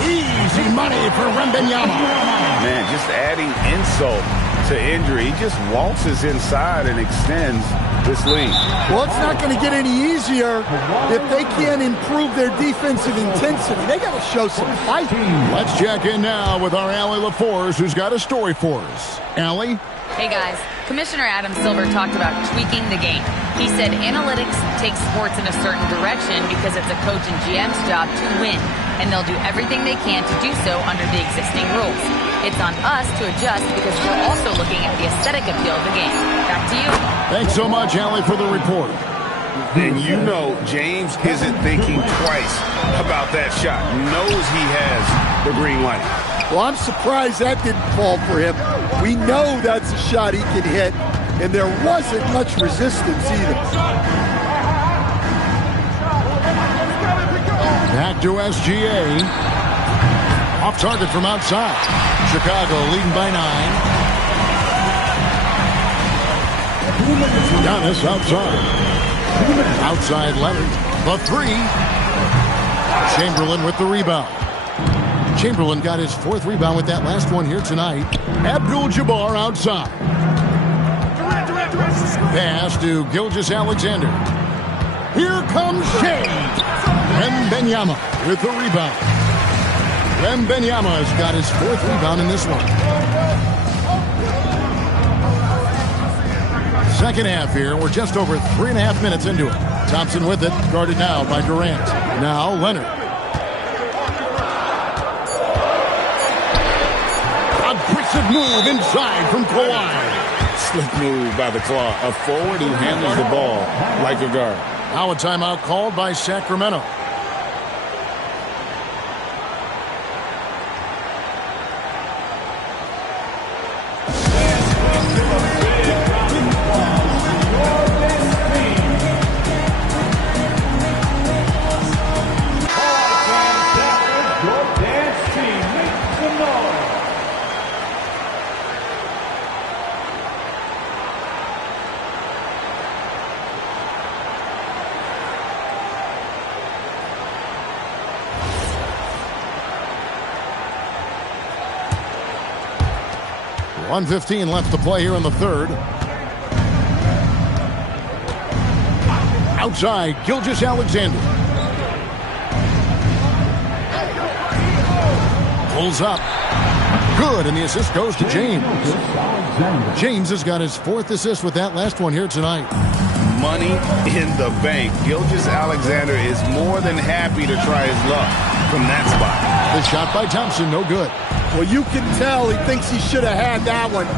Easy money for Wembanyama. Man, just adding insult to injury. He just waltzes inside and extends this lead. Well, it's not going to get any easier if they can't improve their defensive intensity. They got to show some fight. Let's check in now with our Allie LaForce, who's got a story for us. Allie? Hey guys, Commissioner Adam Silver talked about tweaking the game. He said analytics take sports in a certain direction because it's a coach and GM's job to win, and they'll do everything they can to do so under the existing rules. It's on us to adjust because we're also looking at the aesthetic appeal of the game. Back to you. Thanks so much, Allie, for the report. And you know James isn't thinking twice about that shot. Knows he has the green light. Well, I'm surprised that didn't fall for him. We know that's a shot he can hit, and there wasn't much resistance either. Back to SGA. Off target from outside. Chicago leading by 9. Giannis outside. Outside Leonard. The 3. Chamberlain with the rebound. Chamberlain got his 4th rebound with that last one here tonight. Abdul-Jabbar outside. Pass to Gilgeous-Alexander. Here comes Shea. Wembanyama with the rebound. Wembanyama has got his 4th rebound in this one. Second half here. We're just over 3.5 minutes into it. Thompson with it. Guarded now by Durant. Now Leonard. Aggressive move inside from Kawhi. Slick move by the Claw. A forward who handles the ball like a guard. Now a timeout called by Sacramento. .115 left to play here in the third. Outside, Gilgeous-Alexander. Pulls up. Good, and the assist goes to James. James has got his 4th assist with that last one here tonight. Money in the bank. Gilgeous-Alexander is more than happy to try his luck from that spot. The shot by Thompson, no good. Well, you can tell he thinks he should have had that one.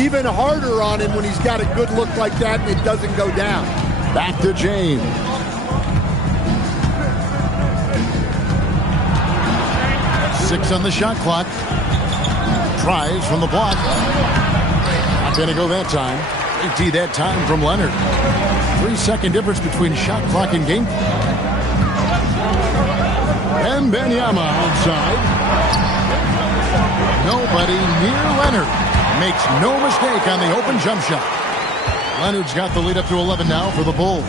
Even harder on him when he's got a good look like that and it doesn't go down. Back to James. 6 on the shot clock. Tries from the block. Not going to go that time. 18 that time from Leonard. 3-second difference between shot clock and game. And Wembanyama outside. Nobody near Leonard. Makes no mistake on the open jump shot. Leonard's got the lead up to 11 now for the Bulls.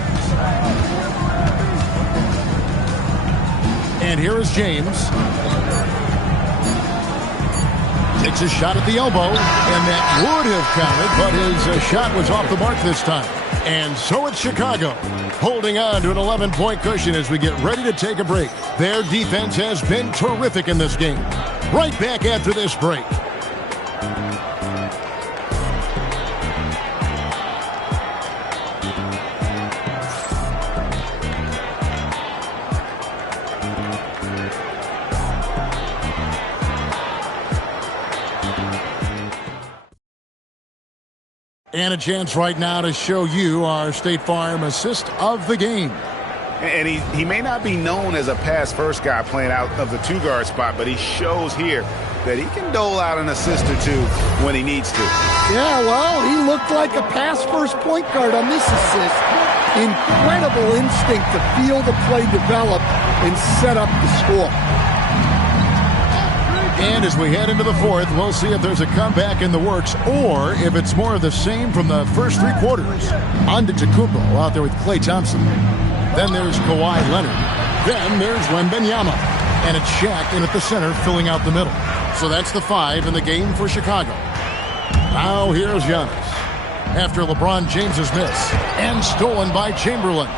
And here is James. Takes a shot at the elbow, and that would have counted, but his shot was off the mark this time. And so it's Chicago, holding on to an 11-point cushion as we get ready to take a break. Their defense has been terrific in this game. Right back after this break. And a chance right now to show you our State Farm assist of the game. And he may not be known as a pass-first guy playing out of the two-guard spot, but he shows here that he can dole out an assist or two when he needs to. Yeah, well, he looked like a pass-first point guard on this assist. Incredible instinct to feel the play develop and set up the score. And as we head into the fourth, we'll see if there's a comeback in the works or if it's more of the same from the first 3 quarters. Antetokounmpo out there with Klay Thompson. Then there's Kawhi Leonard. Then there's Wembanyama. And it's Shaq in at the center filling out the middle. So that's the 5 in the game for Chicago. Now here's Giannis. After LeBron James's miss. And stolen by Chamberlain.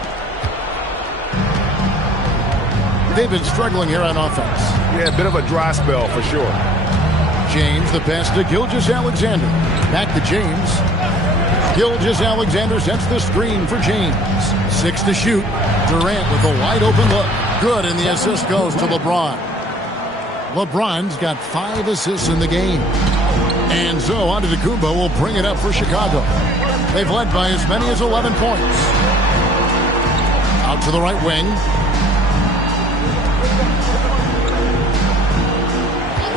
They've been struggling here on offense. Yeah, a bit of a dry spell for sure. James, the pass to Gilgeous-Alexander. Back to James. Gilgeous-Alexander sets the screen for James. 6 to shoot. Durant with a wide open look. Good, and the assist goes to LeBron. LeBron's got 5 assists in the game. And so Antetokounmpo will bring it up for Chicago. They've led by as many as 11 points. Out to the right wing.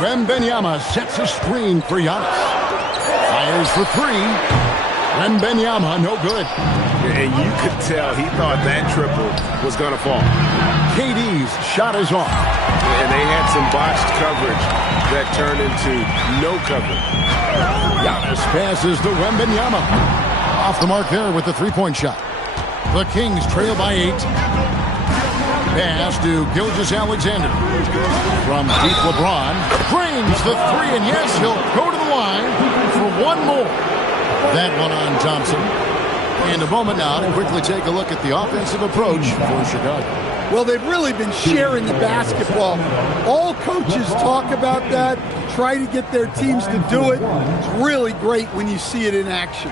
Wembanyama sets a screen for Giannis. Fires for 3. Wembanyama, no good. And you could tell he thought that triple was going to fall. KD's shot is off. And they had some botched coverage that turned into no coverage. Giannis passes to Wembanyama. Off the mark there with the 3-point shot. The Kings trail by 8. Pass to Gilgeous-Alexander. From deep, LeBron drains the 3, and yes, he'll go to the line for one more. That one on Thompson. And a moment now to quickly take a look at the offensive approach for Chicago. Well, they've really been sharing the basketball. All coaches talk about that, try to get their teams to do it. It's really great when you see it in action.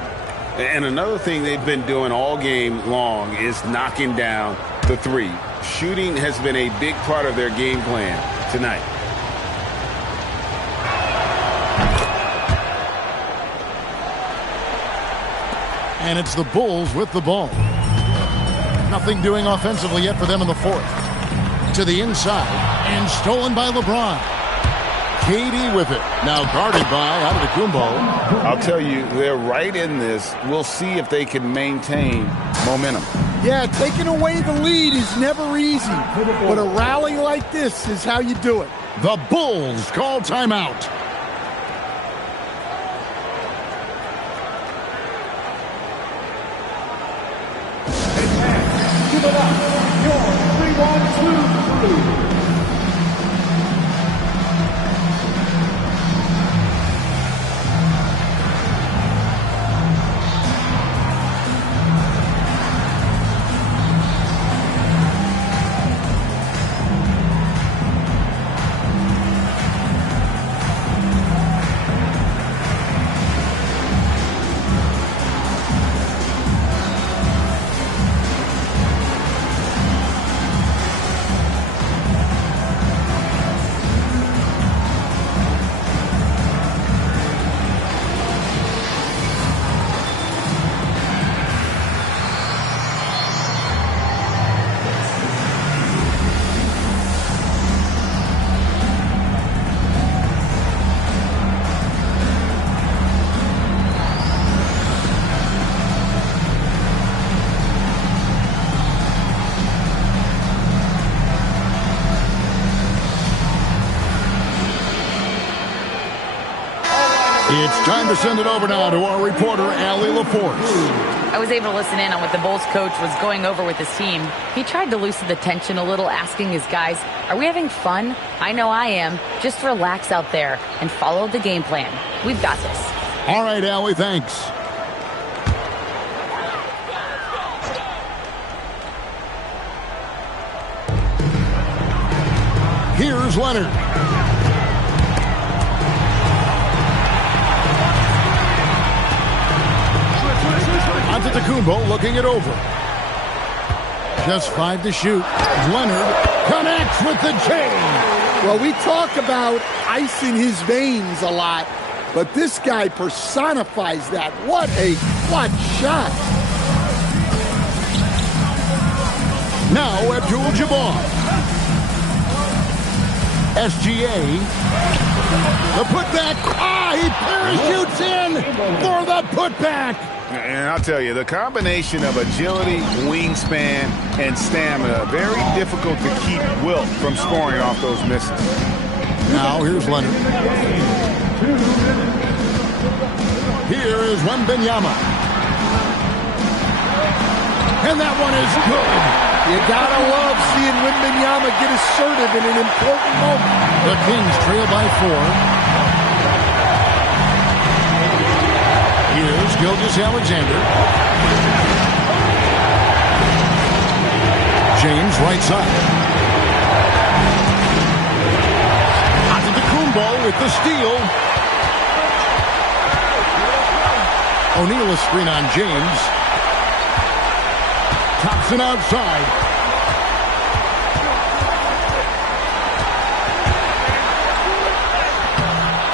And another thing they've been doing all game long is knocking down the 3. Shooting has been a big part of their game plan tonight. And it's the Bulls with the ball. Nothing doing offensively yet for them in the fourth. To the inside, and stolen by LeBron. KD with it. Now guarded by Antetokounmpo. I'll tell you, they're right in this. We'll see if they can maintain momentum. Yeah, taking away the lead is never easy. But a rally like this is how you do it. The Bulls call timeout. Give it up. Your 3-1-2-3. It's time to send it over now to our reporter, Allie LaForce. I was able to listen in on what the Bulls coach was going over with his team. He tried to loosen the tension a little, asking his guys, are we having fun? I know I am. Just relax out there and follow the game plan. We've got this. All right, Allie, thanks. Here's Leonard. Antetokounmpo looking it over. Just 5 to shoot. Leonard connects with the chain. Well, we talk about ice in his veins a lot, but this guy personifies that. What a clutch shot. Now Abdul-Jabbar. SGA. The putback. He parachutes in for the putback. And I'll tell you, the combination of agility, wingspan, and stamina, very difficult to keep Wilt from scoring off those misses. Now here's Leonard. Here is Wembanyama. And that one is good. You gotta love seeing Wembanyama get assertive in an important moment. The Kings trail by 4. Here's Gilgeous-Alexander. James right side. Antetokounmpo with the steal. O'Neal a screen on James. Thompson outside.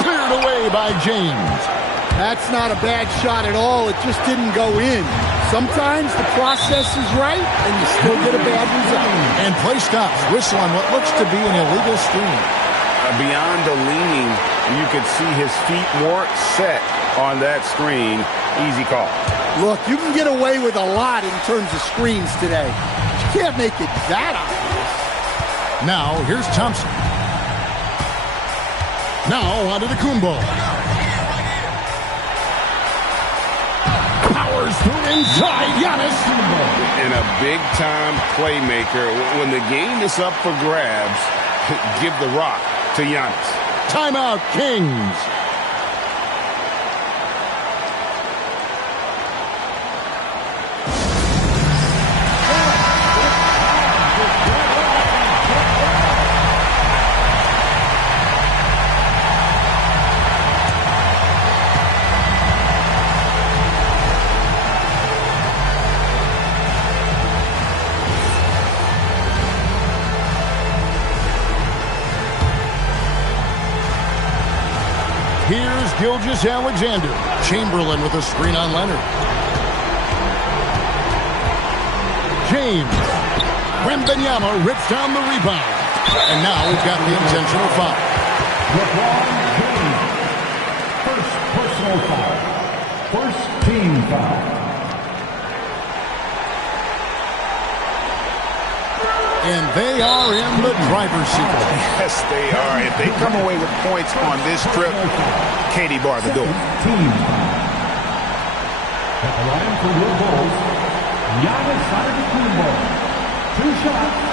Cleared away by James. That's not a bad shot at all. It just didn't go in. Sometimes the process is right, and you still get a bad result. And play stops. Whistle on what looks to be an illegal screen. Beyond the leaning, you could see his feet weren't set on that screen. Easy call. Look, you can get away with a lot in terms of screens today. You can't make it that obvious. Now, here's Thompson. Now, onto the Kumbo. Powers through inside, Giannis. And a big-time playmaker. When the game is up for grabs, give the rock to Giannis. Timeout, Kings. Here's Gilgeous-Alexander. Chamberlain with a screen on Leonard. James. Wembanyama rips down the rebound. And now we've got the intentional foul. LeBron James. First personal foul. First team foul. And they are in the driver's seat. Yes, they are. If they come away with points on this trip, Katie bar the door. Team foul. At the line for your Bulls, Giannis Antetokounmpo. 2 shots.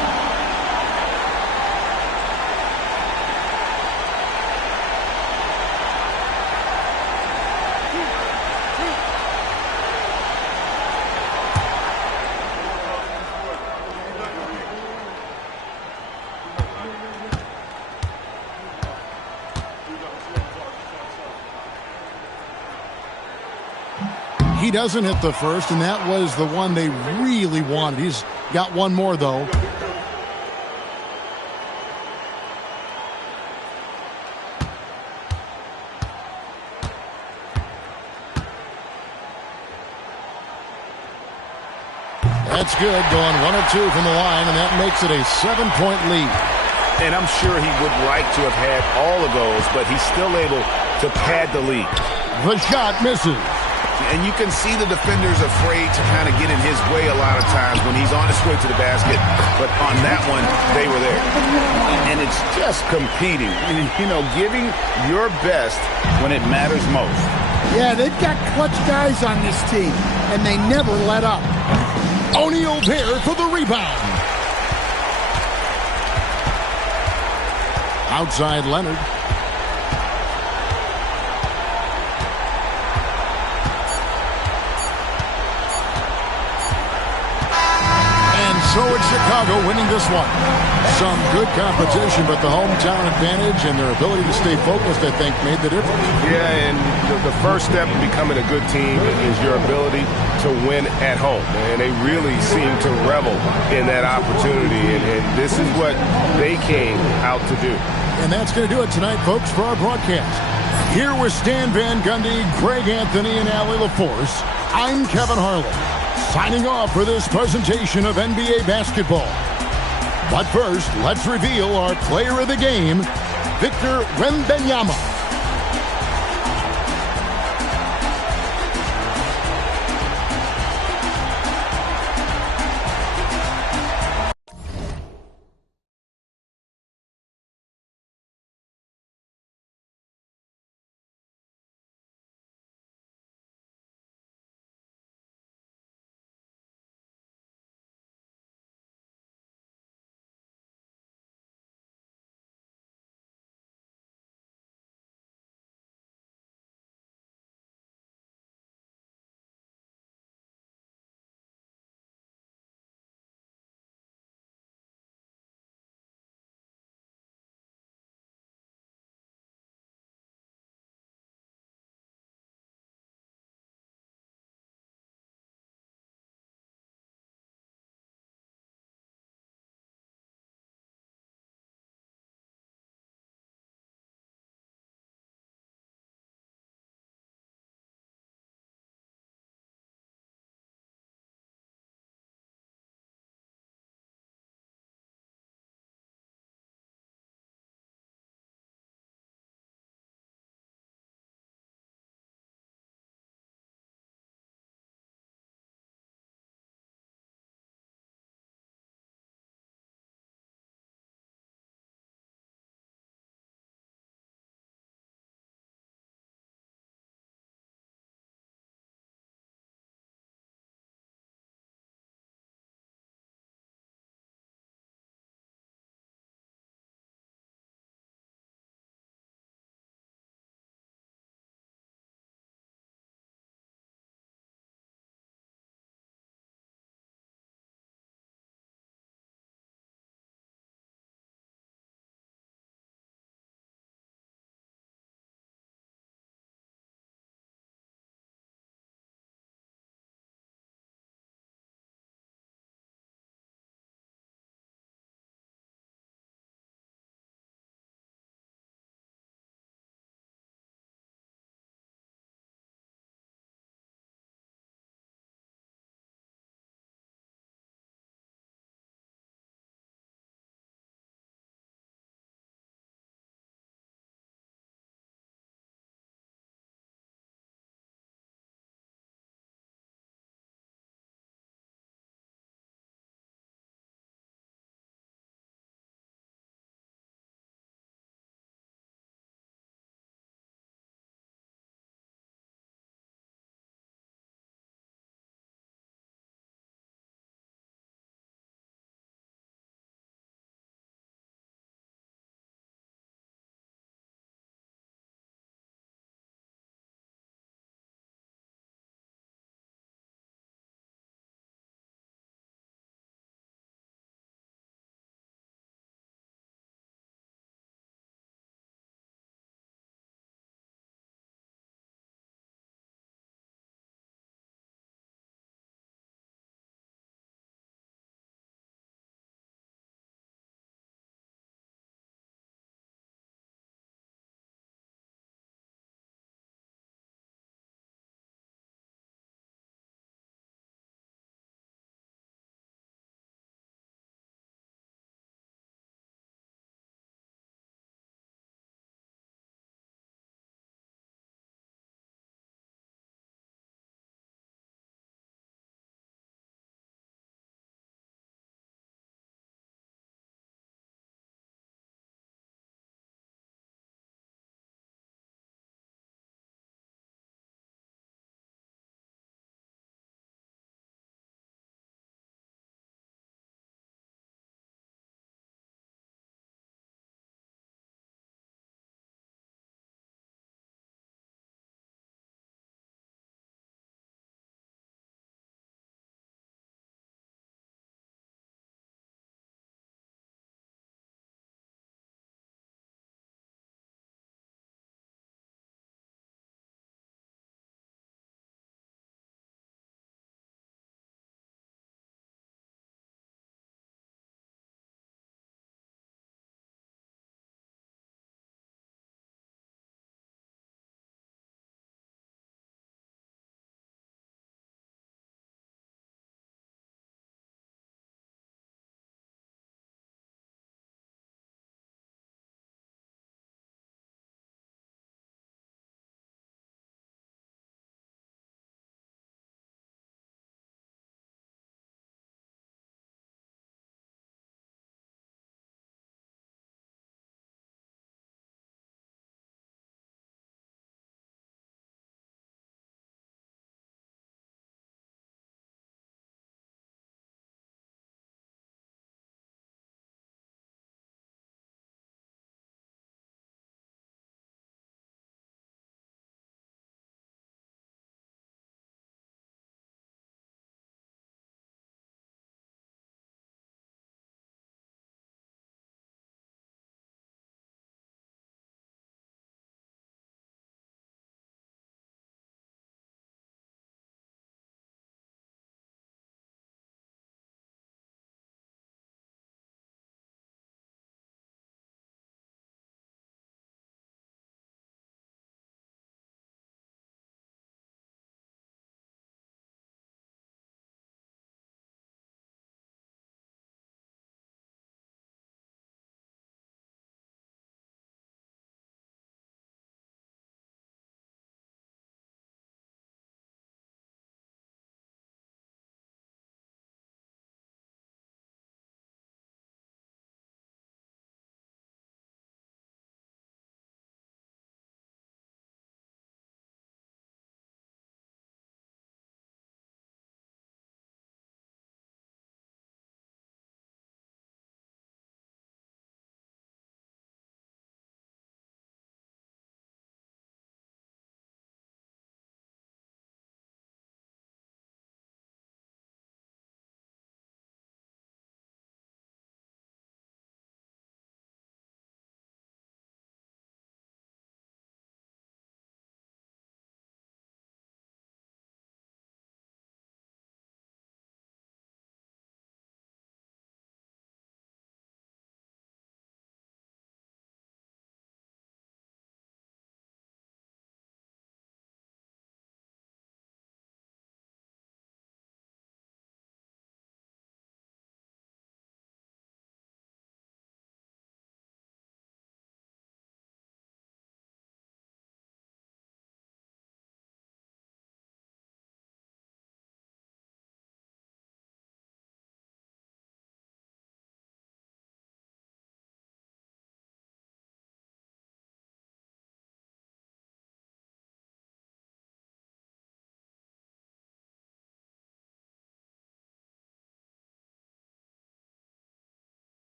He doesn't hit the first, and that was the one they really wanted. He's got one more, though. That's good, going 1 of 2 from the line, and that makes it a 7-point lead. And I'm sure he would like to have had all of those, but he's still able to pad the lead. The shot misses. And you can see the defenders afraid to kind of get in his way a lot of times when he's on his way to the basket. But on that one, they were there. And it's just competing, you know, giving your best when it matters most. Yeah, they've got clutch guys on this team, and they never let up. O'Neal there for the rebound. Outside Leonard. So it's Chicago winning this one. Some good competition, but the hometown advantage and their ability to stay focused, I think, made the difference. Yeah, and the first step in becoming a good team is your ability to win at home. And they really seem to revel in that opportunity, and this is what they came out to do. And that's going to do it tonight, folks, for our broadcast. Here with Stan Van Gundy, Greg Anthony, and Allie LaForce, I'm Kevin Harlan. Signing off for this presentation of NBA basketball. But first, let's reveal our player of the game, Victor Wembanyama.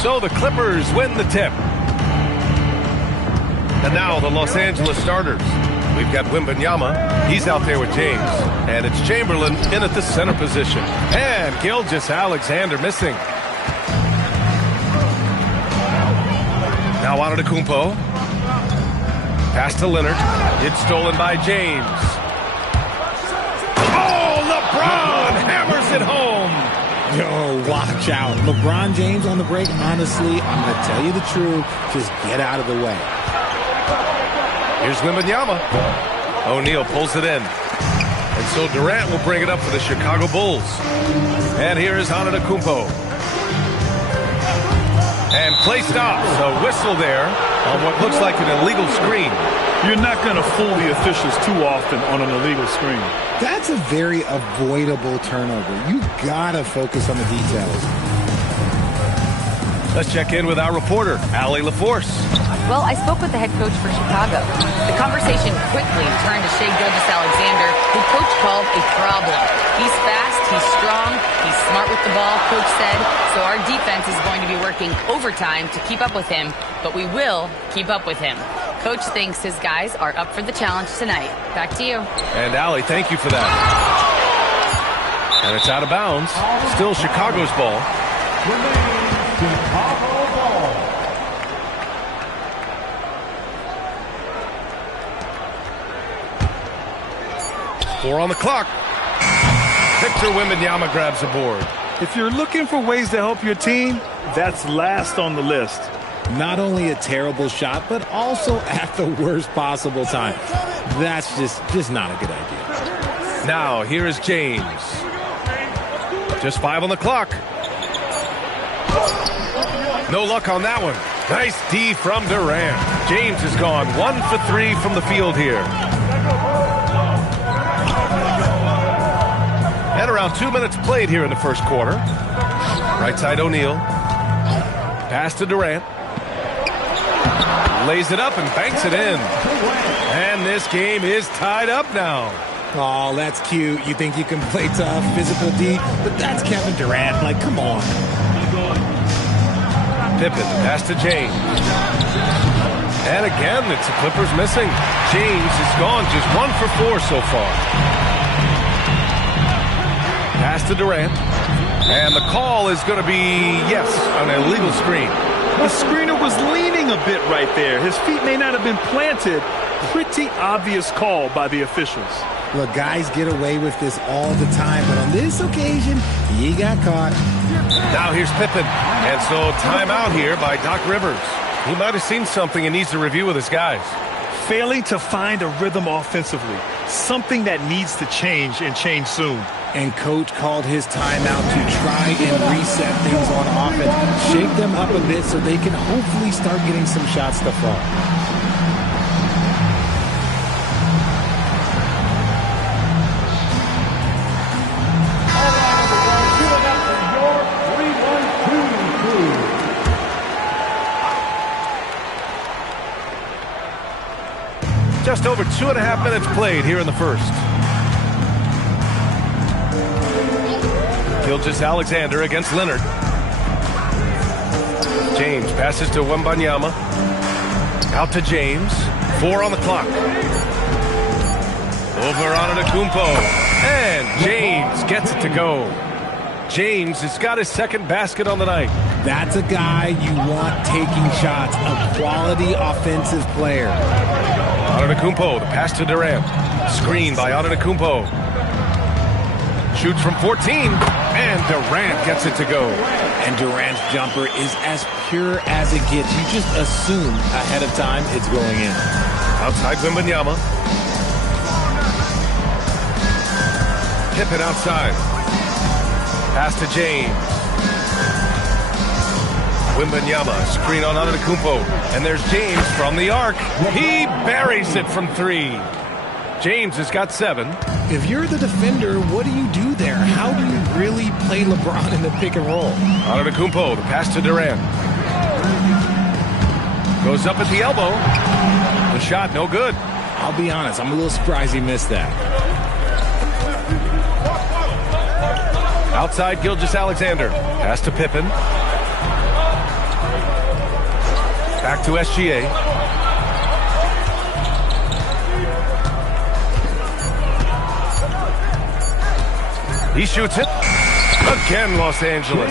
So the Clippers win the tip. And now the Los Angeles starters. We've got Wembanyama. He's out there with James. And it's Chamberlain in at the center position. And Gilgeous-Alexander missing. Now Antetokounmpo. Pass to Leonard. It's stolen by James. Oh, LeBron hammers it home. Yo, watch out. LeBron James on the break, honestly, I'm going to tell you the truth. Just get out of the way. Here's Wembanyama. O'Neal pulls it in. And so Durant will bring it up for the Chicago Bulls. And here is Antetokounmpo. And play stops. A whistle there on what looks like an illegal screen. You're not going to fool the officials too often on an illegal screen. That's a very avoidable turnover. You gotta focus on the details. Let's check in with our reporter, Allie LaForce. Well, I spoke with the head coach for Chicago. The conversation quickly turned to Shai Gilgeous-Alexander, who coach called a problem. He's fast, he's strong, he's smart with the ball, coach said. So our defense is going to be working overtime to keep up with him, but we will keep up with him. Coach thinks his guys are up for the challenge tonight. Back to you. And Allie, thank you for that. And it's out of bounds. Still Chicago's ball. Four on the clock. Victor Wembanyama grabs the board. If you're looking for ways to help your team, that's last on the list. Not only a terrible shot, but also at the worst possible time. That's just not a good idea. Now, here is James. Just 5 on the clock. No luck on that one. Nice D from Durant. James has gone 1 for 3 from the field here. And around 2 minutes played here in the first quarter. Right side O'Neal. Pass to Durant. Lays it up and banks it in. And this game is tied up now. Oh, that's cute. You think you can play tough, physical D, but that's Kevin Durant. Like, come on. Pippen, pass to James. And again, it's the Clippers missing. James has gone just 1 for 4 so far. Pass to Durant. And the call is going to be, yes, an illegal screen. The screener was leaning a bit right there. His feet may not have been planted. Pretty obvious call by the officials. Look, guys get away with this all the time, but on this occasion, he got caught. Now here's Pippen. And so timeout here by Doc Rivers. He might have seen something and needs to review with his guys. Failing to find a rhythm offensively. Something that needs to change and change soon. And coach called his timeout to try and reset things on offense. Shake them up a bit so they can hopefully start getting some shots to fall. Just over 2.5 minutes played here in the first. Gilgeous-Alexander against Leonard. James passes to Wembanyama. Out to James. 4 on the clock. Over on Antetokounmpo. And James gets it to go. James has got his second basket on the night. That's a guy you want taking shots. A quality offensive player. Antetokounmpo, the pass to Durant. Screen by Antetokounmpo. Shoots from 14, and Durant gets it to go. And Durant's jumper is as pure as it gets. You just assume ahead of time it's going in. Outside Wembanyama. Pippen outside. Pass to James. Wembanyama, screen on Antetokounmpo. And there's James from the arc. He buries it from 3. James has got 7. If you're the defender, what do you do there? How do you really play LeBron in the pick and roll? Antetokounmpo, the pass to Durant. Goes up at the elbow. The shot, no good. I'll be honest, I'm a little surprised he missed that. Outside Gilgeous-Alexander. Pass to Pippen. Back to SGA. He shoots it. Again, Los Angeles.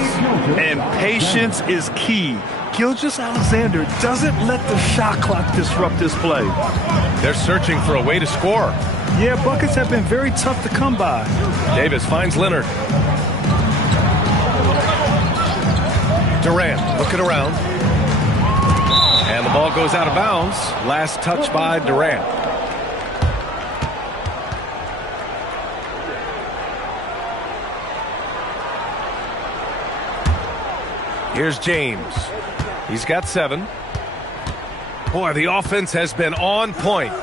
And patience is key. Gilgeous-Alexander doesn't let the shot clock disrupt his play. They're searching for a way to score. Yeah, buckets have been very tough to come by. Davis finds Leonard. Durant looking around. And the ball goes out of bounds. Last touch by Durant. Here's James. He's got 7. Boy, the offense has been on point.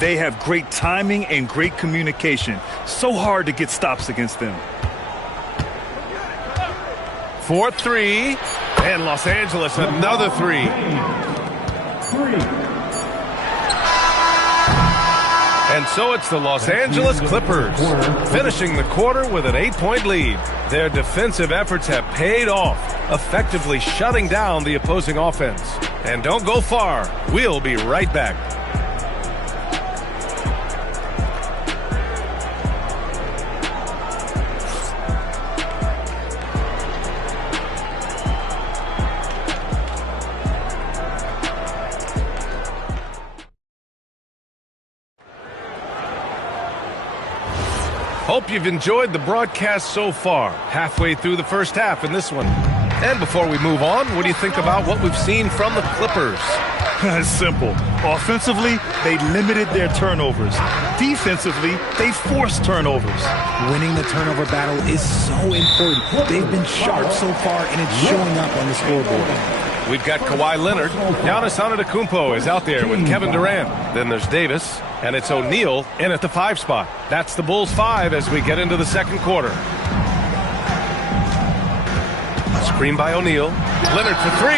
They have great timing and great communication. So hard to get stops against them. 4-3. And Los Angeles, another 3. And so it's the Los Angeles Clippers finishing the quarter with an 8-point lead. Their defensive efforts have paid off, effectively shutting down the opposing offense. And don't go far. We'll be right back. Hope you've enjoyed the broadcast so far. Halfway through the first half in this one. And before we move on, what do you think about what we've seen from the Clippers? It's simple. Offensively, they limited their turnovers. Defensively, they forced turnovers. Winning the turnover battle is so important. They've been sharp so far, and it's showing up on the scoreboard. We've got Kawhi Leonard. Giannis Antetokounmpo is out there with Kevin Durant. Then there's Davis, and it's O'Neal in at the 5 spot. That's the Bulls 5 as we get into the second quarter. Screen by O'Neal. Leonard for 3.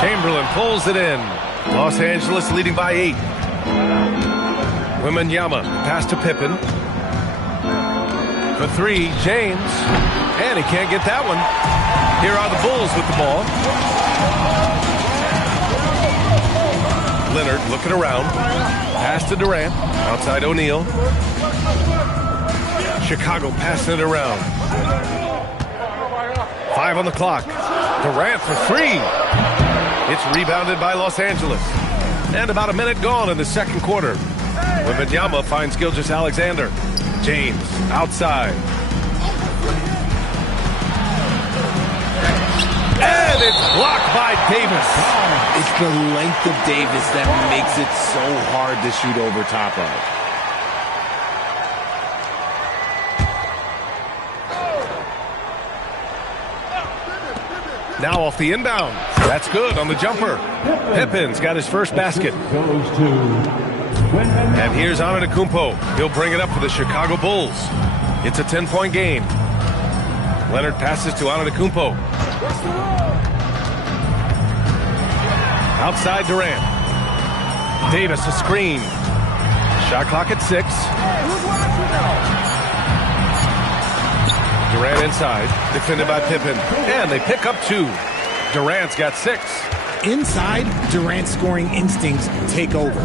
Chamberlain pulls it in. Los Angeles leading by 8. Wembanyama, pass to Pippen. For 3, James. And he can't get that one. Here are the Bulls with the ball. Leonard looking around. Pass to Durant. Outside O'Neal. Chicago passing it around. 5 on the clock. Durant for 3. It's rebounded by Los Angeles. And about a minute gone in the second quarter. Wembanyama finds Gilgeous-Alexander. James outside. And it's blocked by Davis. It's the length of Davis that makes it so hard to shoot over top of. Now off the inbound. That's good on the jumper. Pippen's got his first basket. And here's Antetokounmpo. He'll bring it up for the Chicago Bulls. It's a 10-point game. Leonard passes to Antetokounmpo. Outside Durant. Davis a screen. Shot clock at 6. Durant inside, defended by Pippen. And they pick up 2. Durant's got 6. Inside, Durant's scoring instincts take over,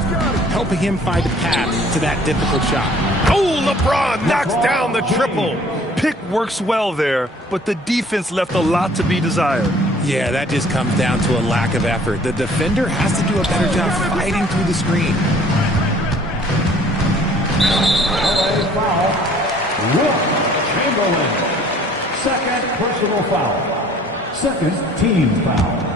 helping him find a path to that difficult shot. Oh, LeBron knocks down the triple. Pick works well there, but the defense left a lot to be desired. Yeah, that just comes down to a lack of effort. The defender has to do a better job fighting through the screen. Foul. Chamberlain. Second personal foul. Second team foul.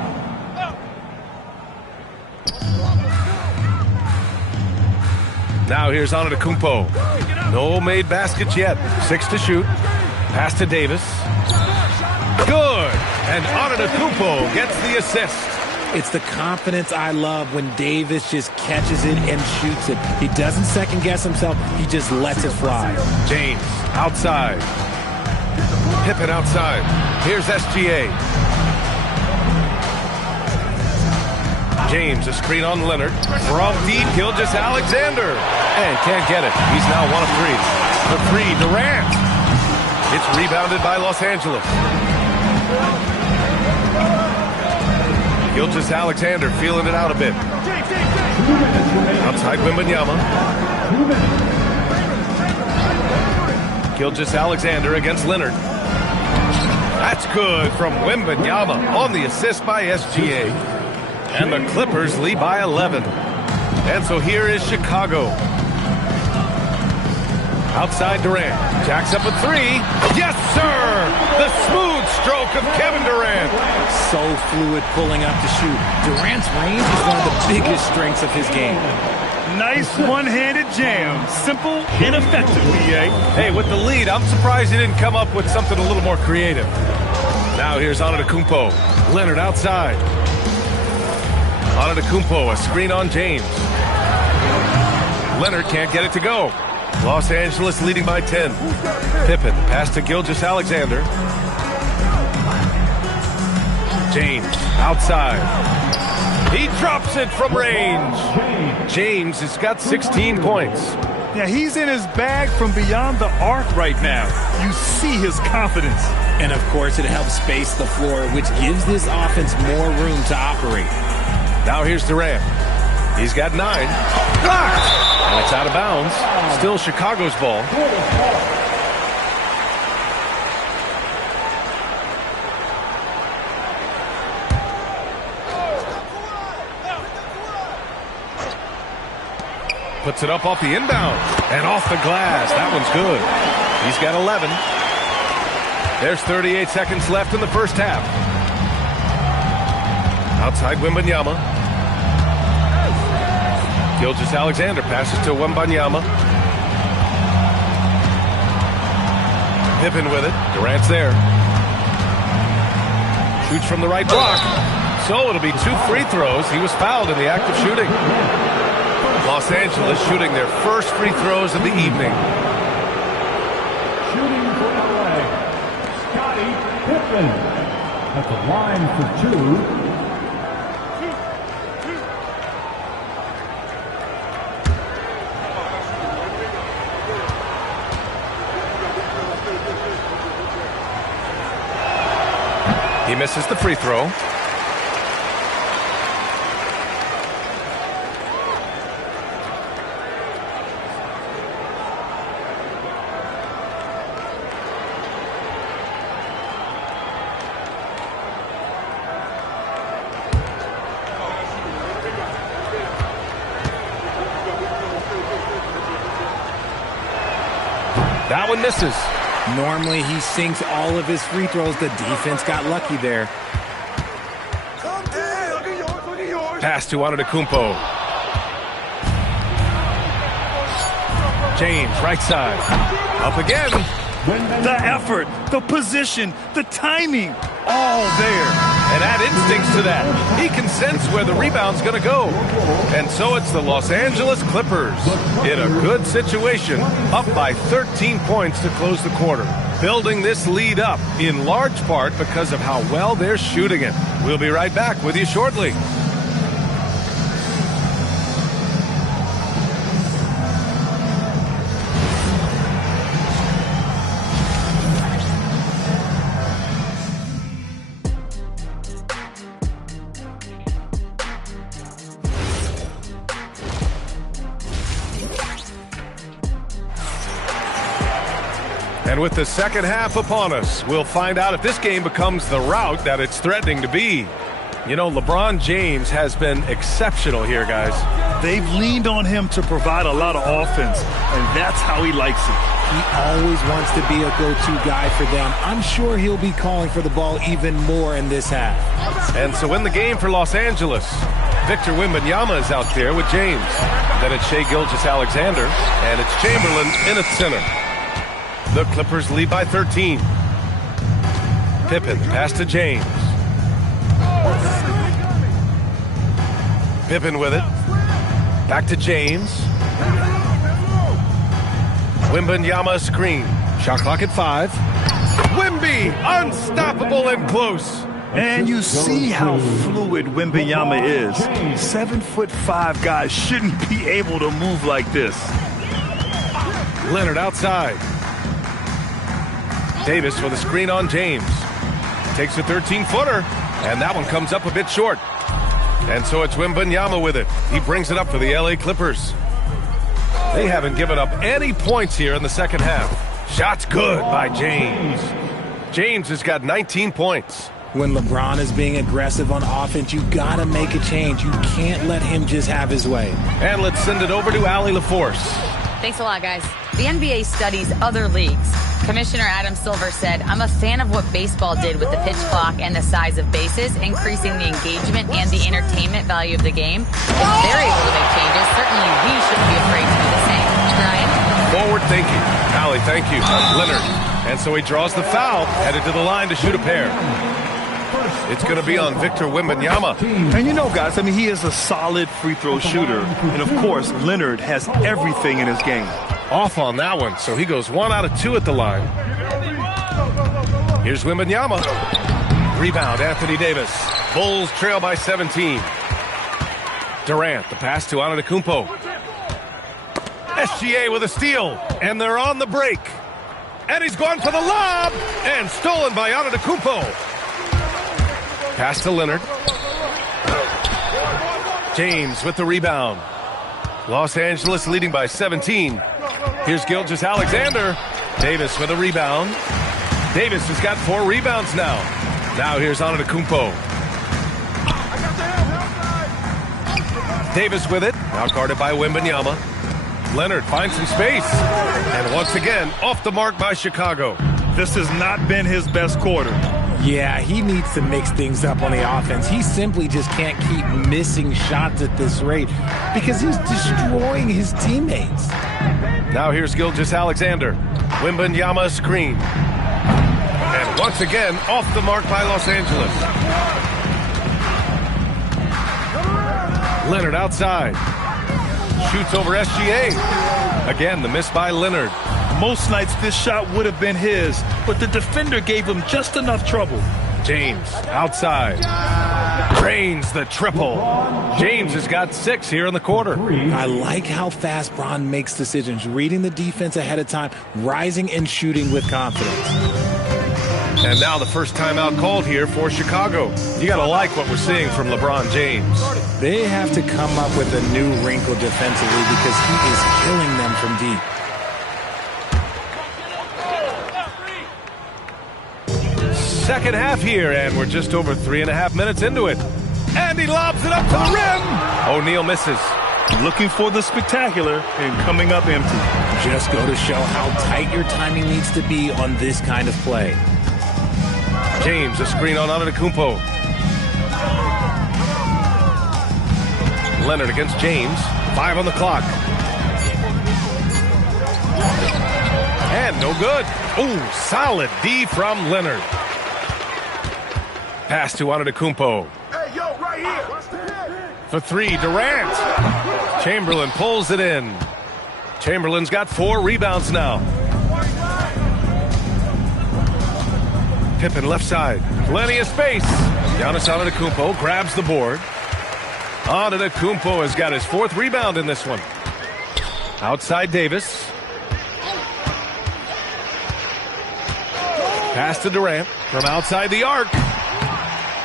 Now here's Antetokounmpo. No made baskets yet. 6 to shoot. Pass to Davis. Good. And Antetokounmpo gets the assist. It's the confidence I love when Davis just catches it and shoots it. He doesn't second guess himself. He just lets it fly. James outside. Pippen outside. Here's SGA. James, a screen on Leonard. From deep, Gilgeous-Alexander. And can't get it. He's now 1 of 3. The 3, Durant. It's rebounded by Los Angeles. Gilgeous-Alexander feeling it out a bit. Outside Wembanyama. Gilgeous-Alexander against Leonard. That's good from Wembanyama on the assist by SGA. And the Clippers lead by 11. And so here is Chicago. Outside Durant. Jacks up a 3. Yes, sir! The smooth stroke of Kevin Durant. So fluid pulling up to shoot. Durant's range is one of the biggest strengths of his game. Nice one-handed jam. Simple and effective, B.A. Hey, with the lead, I'm surprised he didn't come up with something a little more creative. Now here's Antetokounmpo. Leonard outside. Antetokounmpo, a screen on James. Leonard can't get it to go. Los Angeles leading by 10. Pippen, pass to Gilgeous-Alexander. James, outside. He drops it from range. James has got 16 points. Yeah, he's in his bag from beyond the arc right now. You see his confidence. And, of course, it helps space the floor, which gives this offense more room to operate. Now here's Durant. He's got 9. Blocked! And it's out of bounds. Still Chicago's ball. Puts it up off the inbound. And off the glass. That one's good. He's got 11. There's 38 seconds left in the first half. Outside Wembanyama. Gilgeous-Alexander passes to Wembanyama. Pippen with it. Durant's there. Shoots from the right block. So it'll be 2 free throws. He was fouled in the act of shooting. Los Angeles shooting their first free throws of the evening. Shooting for LA. Scottie Pippen at the line for 2. He misses the free throw. That one misses. Normally, he sinks all of his free throws. The defense got lucky there. Pass to Antetokounmpo. James, right side. Up again. The effort, the position, the timing, all there. And add instincts to that. He can sense where the rebound's going to go. And so it's the Los Angeles Clippers in a good situation, up by 13 points to close the quarter. Building this lead up in large part because of how well they're shooting it. We'll be right back with you shortly. And with the second half upon us, we'll find out if this game becomes the rout that it's threatening to be. You know, LeBron James has been exceptional here, guys. They've leaned on him to provide a lot of offense, and that's how he likes it. He always wants to be a go-to guy for them. I'm sure he'll be calling for the ball even more in this half. And so in the game for Los Angeles, Victor Wembanyama is out there with James. Then it's Shai Gilgeous-Alexander, and it's Chamberlain in at center. The Clippers lead by 13. Pippen, pass to James. Pippen with it. Back to James. Wembanyama screen. Shot clock at 5. Wemby, unstoppable and close. And you see how fluid Wembanyama is. 7'5" guys shouldn't be able to move like this. Leonard outside. Davis with a screen on James. Takes a 13-footer, and that one comes up a bit short. And so it's Wembanyama with it. He brings it up for the LA Clippers. They haven't given up any points here in the second half. Shot's good by James. James has got 19 points. When LeBron is being aggressive on offense, you got to make a change. You can't let him just have his way. And let's send it over to Allie LaForce. Thanks a lot, guys. The NBA studies other leagues. Commissioner Adam Silver said, "I'm a fan of what baseball did with the pitch clock and the size of bases, increasing the engagement and the entertainment value of the game. If they're able to make changes, certainly we shouldn't be afraid to do the same." Ryan? Forward thinking. Allie, thank you. Leonard. And so he draws the foul, headed to the line to shoot a pair. It's going to be on Victor Wembanyama. And you know, guys, I mean, he is a solid free throw shooter. And, of course, Leonard has everything in his game. Off on that one, so he goes 1 out of 2 at the line. Here's Wembanyama. Rebound, Anthony Davis. Bulls trail by 17. Durant, the pass to Antetokounmpo. SGA with a steal, and they're on the break. And he's gone for the lob, and stolen by Antetokounmpo. Pass to Leonard. James with the rebound. Los Angeles leading by 17. Here's Gilgeous-Alexander. Davis with a rebound. Davis has got 4 rebounds now. Now here's Antetokounmpo. Davis with it. Now guarded by Wembanyama. Leonard finds some space. And once again, off the mark by Chicago. This has not been his best quarter. Yeah, he needs to mix things up on the offense. He simply just can't keep missing shots at this rate because he's destroying his teammates. Now here's Gilgeous-Alexander. Wembanyama screen. And once again, off the mark by Los Angeles. Leonard outside. Shoots over SGA. Again, the miss by Leonard. Most nights this shot would have been his, but the defender gave him just enough trouble. James outside. Drains the triple. James has got 6 here in the quarter. I like how fast Bron makes decisions, reading the defense ahead of time, rising and shooting with confidence. And now the first timeout called here for Chicago. You got to like what we're seeing from LeBron James. They have to come up with a new wrinkle defensively because he is killing them from deep. Second half here, and we're just over 3.5 minutes into it. And he lobs it up to the rim. O'Neal misses. Looking for the spectacular and coming up empty. Just go to show how tight your timing needs to be on this kind of play. James, a screen on Antetokounmpo. Leonard against James. 5 on the clock. And no good. Ooh, solid D from Leonard. Pass to Antetokounmpo. Hey, yo, right here. For 3, Durant. Chamberlain pulls it in. Chamberlain's got 4 rebounds now. Pippen left side. Plenty of space. Giannis Antetokounmpo grabs the board. Antetokounmpo has got his 4th rebound in this one. Outside Davis. Pass to Durant from outside the arc.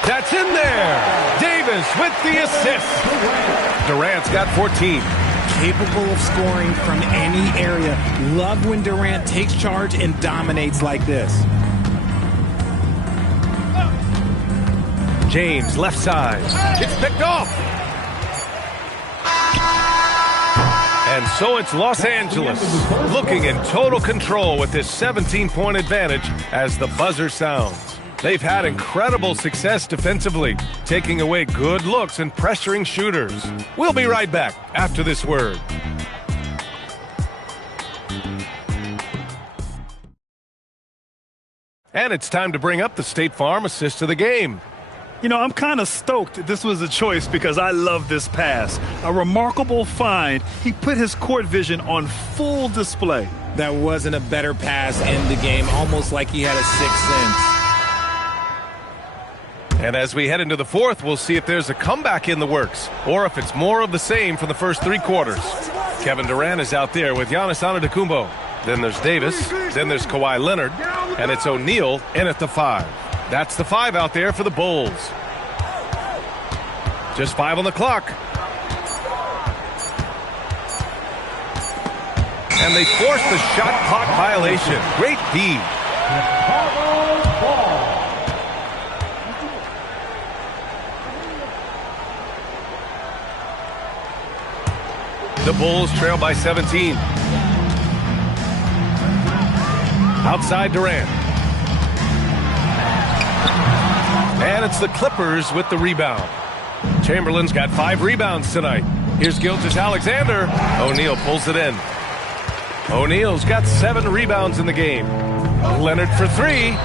That's in there. Davis with the assist. Durant's got 14. Capable of scoring from any area. Love when Durant takes charge and dominates like this. James, left side. It's picked off. And so it's Los Angeles looking in total control with this 17-point advantage as the buzzer sounds. They've had incredible success defensively, taking away good looks and pressuring shooters. We'll be right back after this word. And it's time to bring up the State Farm assist of the game. You know, I'm kind of stoked this was a choice because I love this pass. A remarkable find. He put his court vision on full display. That wasn't a better pass in the game, almost like he had a 6th sense. And as we head into the 4th, we'll see if there's a comeback in the works or if it's more of the same from the first 3 quarters. Kevin Durant is out there with Giannis Antetokounmpo. Then there's Davis. Then there's Kawhi Leonard. And it's O'Neal in at the 5. That's the 5 out there for the Bulls. Just 5 on the clock. And they force the shot clock violation. Great D. The Bulls trail by 17. Outside Durant. And it's the Clippers with the rebound. Chamberlain's got 5 rebounds tonight. Here's Gilgeous-Alexander. O'Neal pulls it in. O'Neal's got 7 rebounds in the game. Leonard for 3.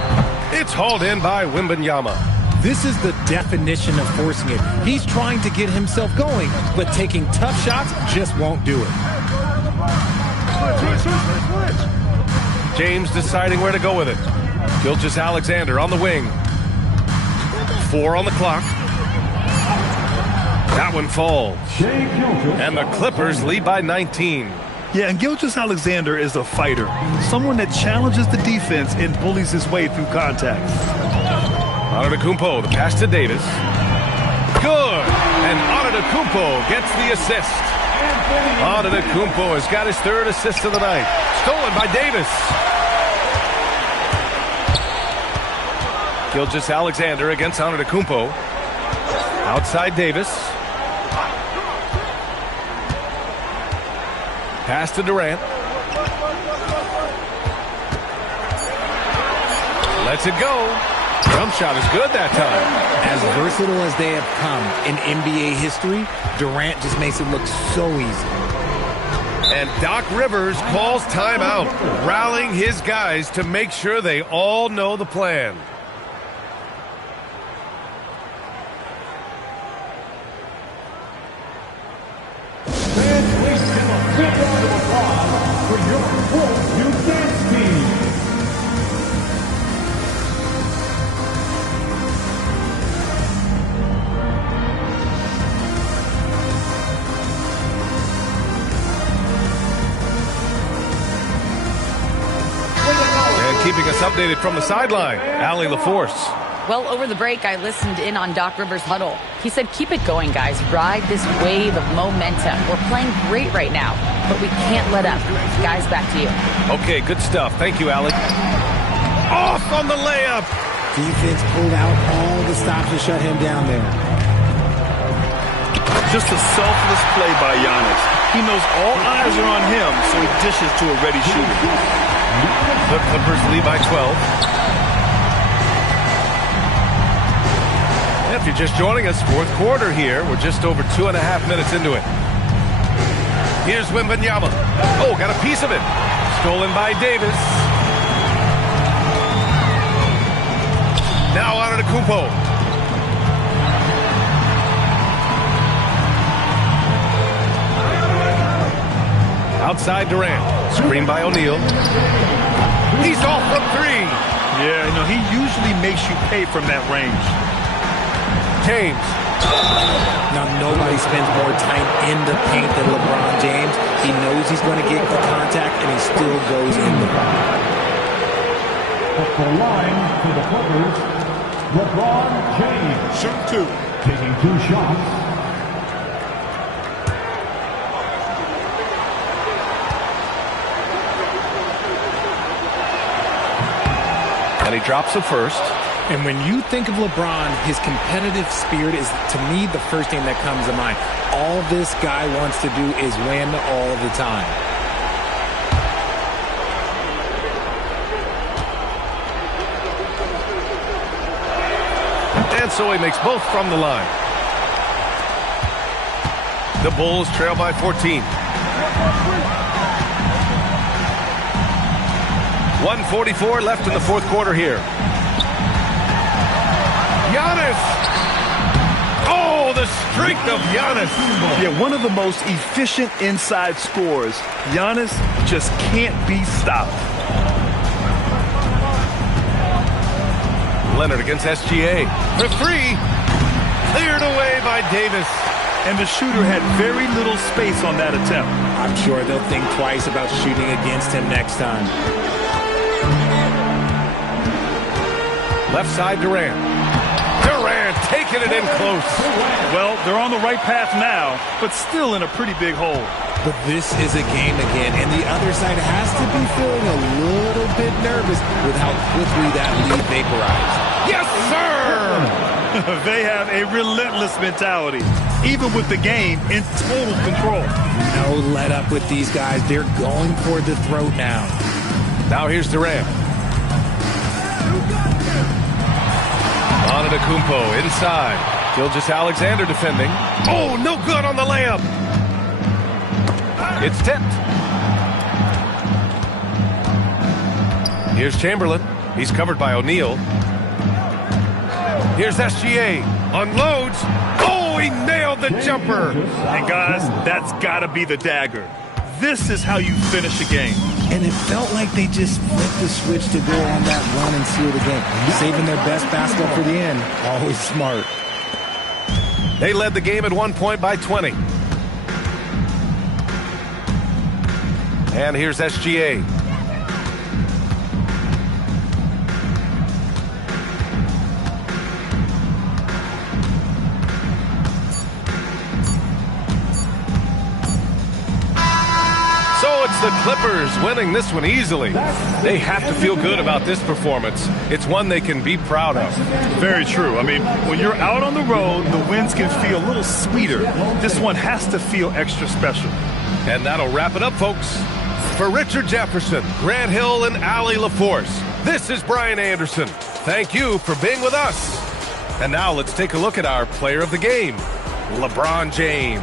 It's hauled in by Wembanyama. This is the definition of forcing it. He's trying to get himself going, but taking tough shots just won't do it. James deciding where to go with it. Gilgeous-Alexander on the wing. 4 on the clock. That one falls. And the Clippers lead by 19. Yeah, and Gilgeous-Alexander is a fighter. Someone that challenges the defense and bullies his way through contact. Antetokounmpo, the pass to Davis. Good! And Antetokounmpo gets the assist. Antetokounmpo has got his 3rd assist of the night. Stolen by Davis. Gilgeous-Alexander against Antetokounmpo. Outside Davis. Pass to Durant. Lets it go. Jump shot is good that time. As versatile as they have come in NBA history, Durant just makes it look so easy. And Doc Rivers calls timeout, rallying his guys to make sure they all know the plan. Keeping us updated from the sideline, Allie LaForce. Well, over the break, I listened in on Doc Rivers' huddle. He said, keep it going, guys. Ride this wave of momentum. We're playing great right now, but we can't let up. Guys, back to you. Okay, good stuff. Thank you, Allie. Off on the layup. Defense pulled out all the stops to shut him down there. Just a selfless play by Giannis. He knows all eyes are on him, so he dishes to a ready shooter. The Clippers lead by 12. If you're just joining us, fourth quarter here. We're just over 2.5 minutes into it. Here's Wembanyama. Oh, got a piece of it. Stolen by Davis. Now Antetokounmpo. Outside Durant. Screen by O'Neal. He's off from three. Yeah, he usually makes you pay from that range. James. Now, nobody spends more time in the paint than LeBron James. He knows he's going to get the contact, and he still goes in there. At the line for the Clippers, LeBron James. Shoot two. Taking 2 shots. And he drops the first. And when you think of LeBron, his competitive spirit is, to me, the first thing that comes to mind. All this guy wants to do is win all the time. And so he makes both from the line. The Bulls trail by 14. 1:44 left in the fourth quarter here. Giannis! Oh, the streak of Giannis! Yeah, one of the most efficient inside scorers. Giannis just can't be stopped. Leonard against SGA. For three. Cleared away by Davis. And the shooter had very little space on that attempt. I'm sure they'll think twice about shooting against him next time. Left side, Durant. Durant taking it in close. Well, they're on the right path now, but still in a pretty big hole. But this is a game again, and the other side has to be feeling a little bit nervous with how quickly that lead vaporized. Yes, sir! They have a relentless mentality, even with the game in total control. No let up with these guys. They're going for the throat now. Now here's Durant. Antetokounmpo inside. Gilgeous-Alexander defending. Oh, no good on the layup. It's tipped. Here's Chamberlain. He's covered by O'Neal. Here's SGA. Unloads. Oh, he nailed the jumper. And guys, that's got to be the dagger. This is how you finish a game. And it felt like they just flipped the switch to go on that run and seal the game. Saving their best basket for the end. Always smart. They led the game at 1 point by 20. And here's SGA. So it's the Clippers winning this one easily. They have to feel good about this performance. It's one they can be proud of. Very true. I mean, when you're out on the road, the wins can feel a little sweeter. This one has to feel extra special. And that'll wrap it up, folks. For Richard Jefferson, Grant Hill, and Allie LaForce, this is Brian Anderson. Thank you for being with us. And now let's take a look at our player of the game, LeBron James.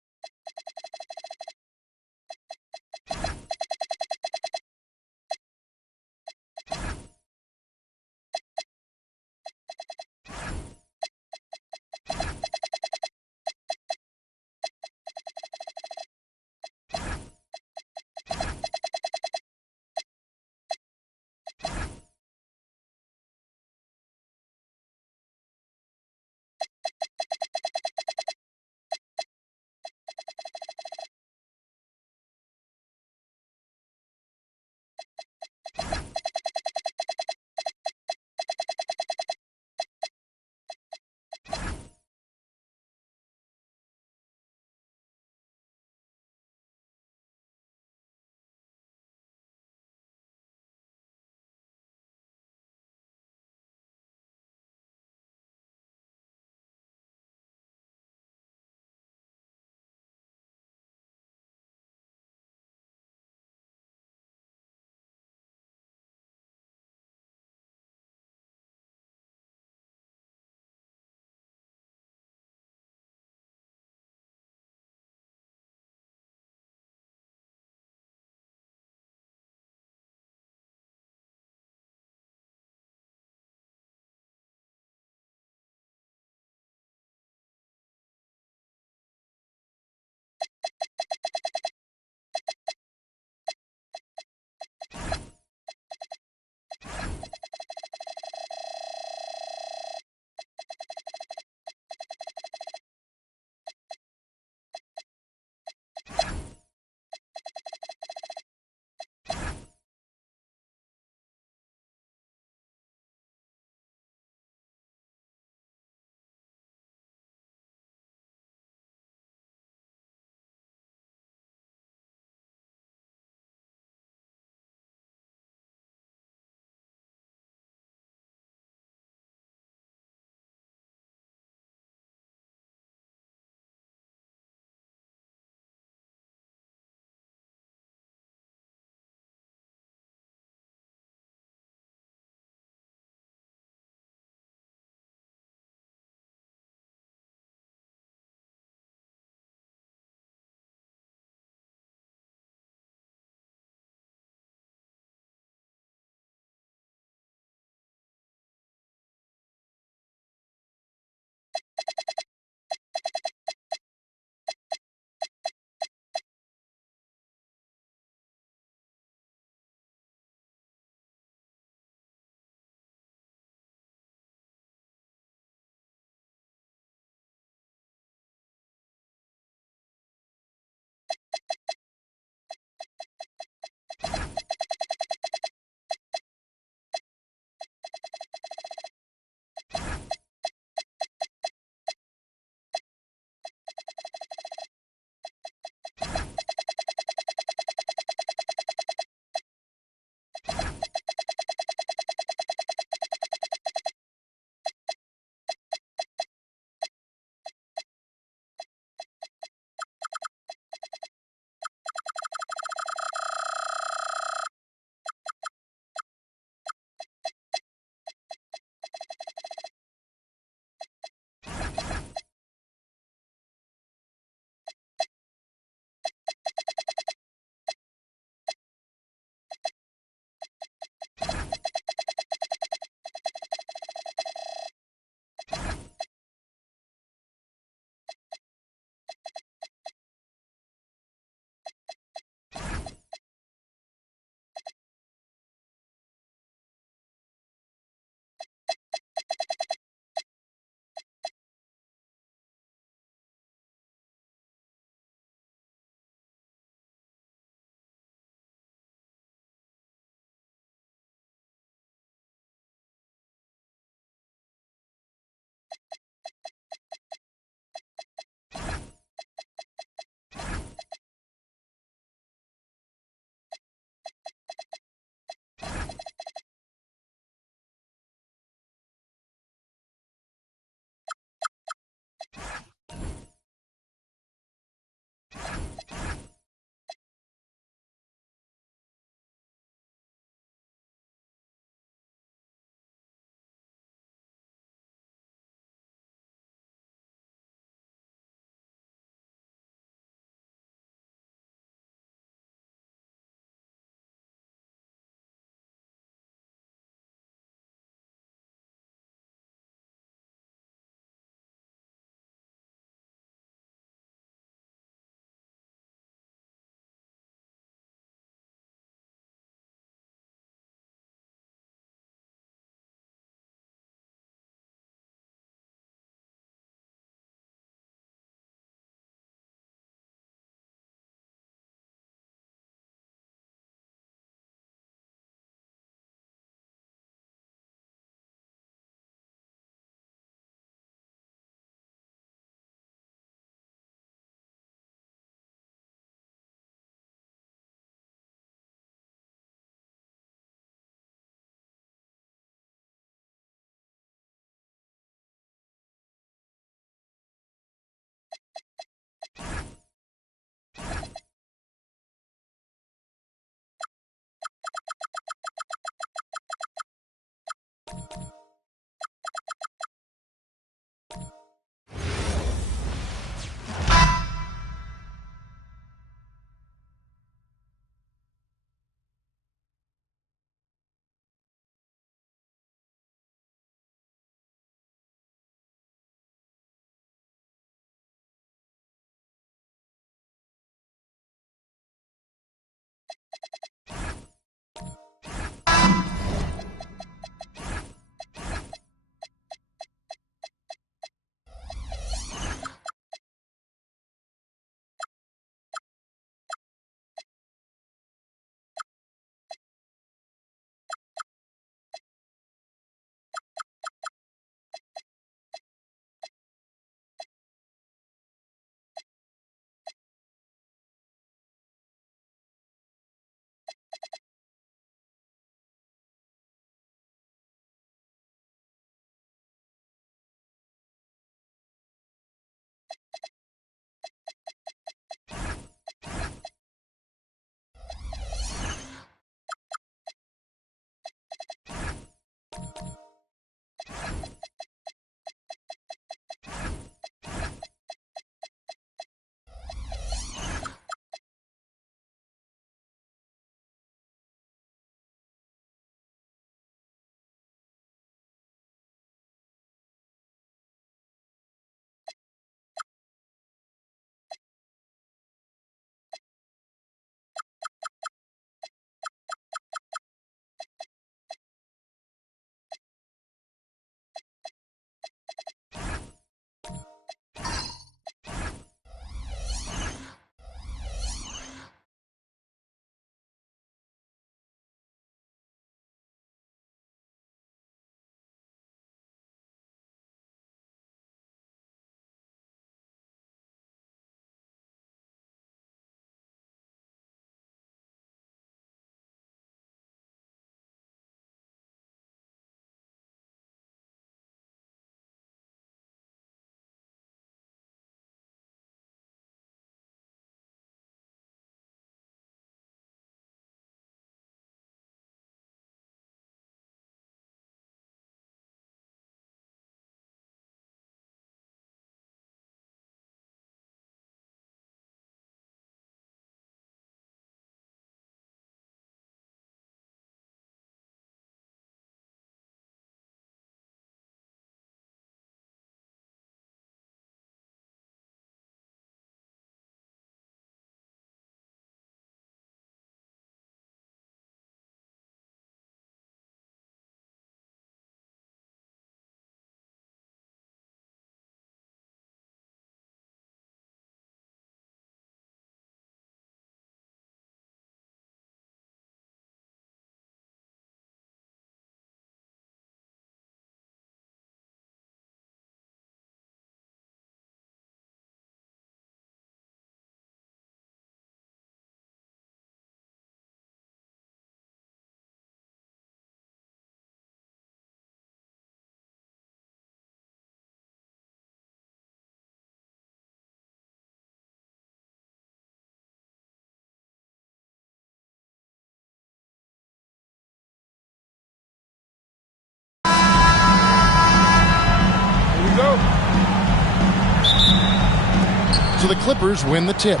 Clippers win the tip.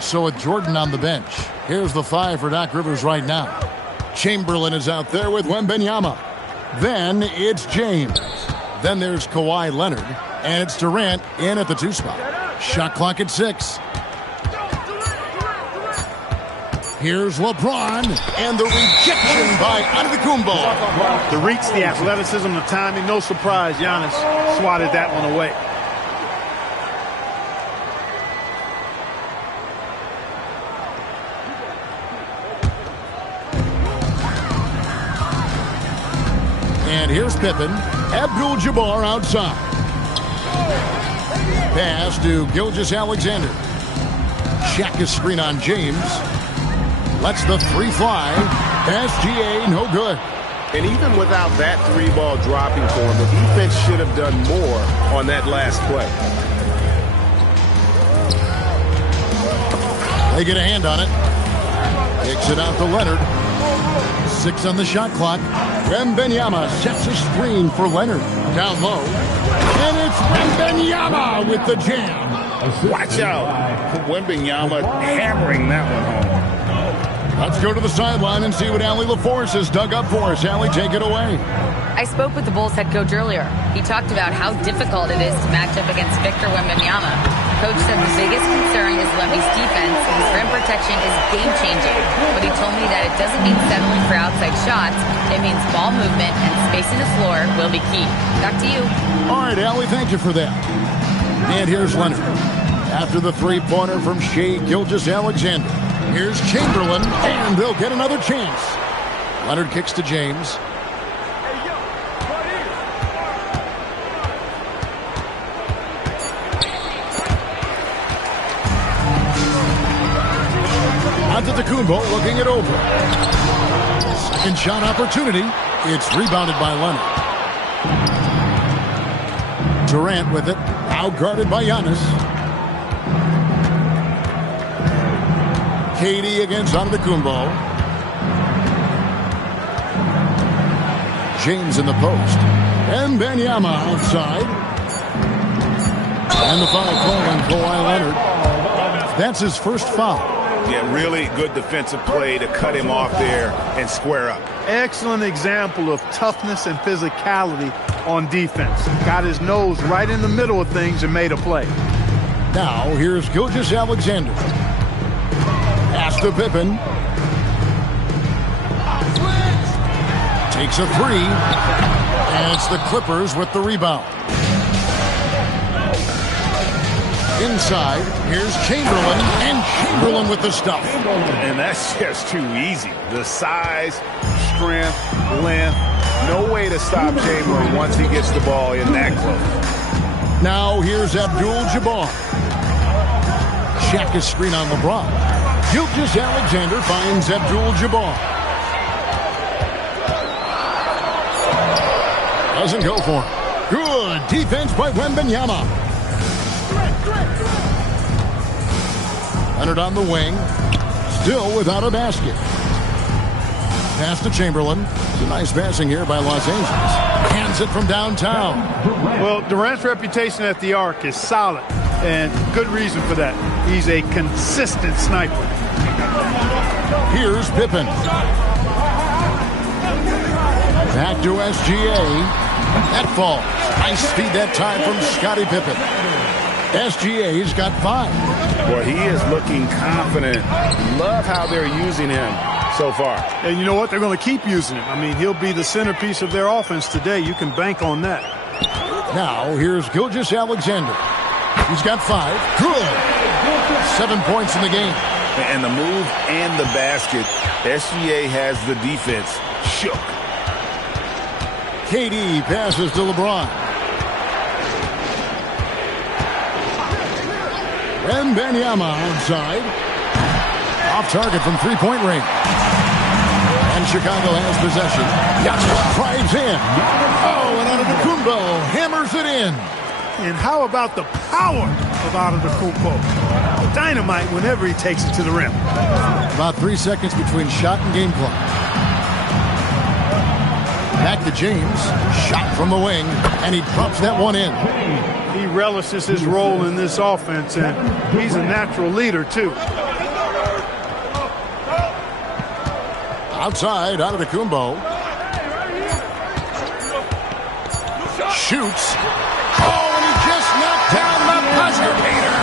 So with Jordan on the bench, here's the 5 for Doc Rivers right now. Chamberlain is out there with Wembanyama. Then it's James. Then there's Kawhi Leonard. And it's Durant in at the 2 spot. Shot clock at 6. Here's LeBron, and the rejection by Antetokounmpo. The reach, the athleticism, the timing, no surprise. Giannis swatted that one away. And here's Pippen. Abdul-Jabbar outside. Pass to Gilgeous-Alexander. Shaq screen on James. Lets the 3 fly. SGA, no good. And even without that 3-ball dropping for him, the defense should have done more on that last play. They get a hand on it. Kicks it out to Leonard. 6 on the shot clock. Wembanyama sets a screen for Leonard. Down low. And it's Wembanyama with the jam. Watch out. Wembanyama hammering that one home. Let's go to the sideline and see what Allie LaForce has dug up for us. Allie, take it away. I spoke with the Bulls head coach earlier. He talked about how difficult it is to match up against Victor Wembanyama. Coach said the biggest concern is Wemby's defense. His rim protection is game-changing. But he told me that it doesn't mean settling for outside shots. It means ball movement and spacing the floor will be key. Back to you. All right, Allie, thank you for that. And here's Leonard. After the 3-pointer from Shai Gilgeous-Alexander. Here's Chamberlain, and they'll get another chance. Leonard kicks to James. Antetokounmpo looking it over. Second shot opportunity. It's rebounded by Leonard. Durant with it. Outguarded by Giannis. KD against Antetokounmpo. James in the post. And Wembanyama outside. And the foul call on Kawhi Leonard. That's his first foul. Yeah, really good defensive play to cut him off there and square up. Excellent example of toughness and physicality on defense. Got his nose right in the middle of things and made a play. Now, here's Gilgeous-Alexander. Pass to Pippen. Takes a 3. And it's the Clippers with the rebound. Inside, here's Chamberlain, and Chamberlain with the stuff. And that's just too easy. The size, strength, length, no way to stop Chamberlain once he gets the ball in that close. Now here's Abdul-Jabbar. Shaq is screen on LeBron. Gilgeous-Alexander finds Abdul-Jabbar. Doesn't go for it. Good defense by Wembanyama. Leonard on the wing. Still without a basket. Pass to Chamberlain. It's a nice passing here by Los Angeles. Hands it from downtown. Well, Durant's reputation at the arc is solid, and good reason for that. He's a consistent sniper. Here's Pippen. Back to SGA. That falls. Nice feed that time from Scottie Pippen. SGA's got 5. Boy, he is looking confident. Love how they're using him so far. And you know what? They're going to keep using him. I mean, he'll be the centerpiece of their offense today. You can bank on that. Now, here's Gilgeous-Alexander. He's got 5. Good. 7 points in the game. And the move and the basket, SGA has the defense shook. KD passes to LeBron. Wembanyama outside. Off target from 3-point range. And Chicago has possession. Giannis drives in. Oh, and Antetokounmpo hammers it in. And how about the power of Antetokounmpo? Dynamite whenever he takes it to the rim. About 3 seconds between shot and game clock. Back to James. Shot from the wing, and he drops that one in. He relishes his role in this offense, and he's a natural leader, too. Outside, Antetokounmpo. Shoots. Oh, and he just knocked down the buzzer beater.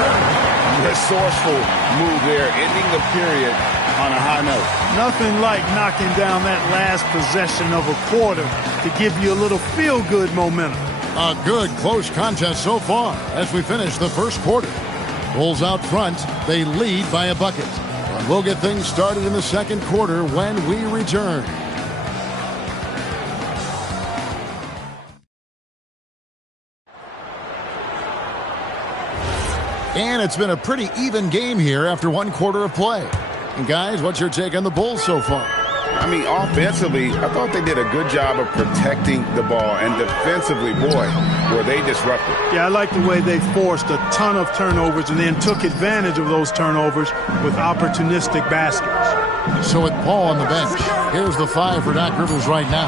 Resourceful move there, ending the period on a high note. Nothing like knocking down that last possession of a quarter to give you a little feel-good momentum. A good close contest so far as we finish the first quarter. Bulls out front. They lead by a bucket. And we'll get things started in the second quarter when we return. And it's been a pretty even game here after one quarter of play. And guys, what's your take on the Bulls so far? I mean, offensively, I thought they did a good job of protecting the ball. And defensively, boy, were they disruptive. Yeah, I like the way they forced a ton of turnovers and then took advantage of those turnovers with opportunistic baskets. So with Paul on the bench, here's the 5 for Doc Rivers right now.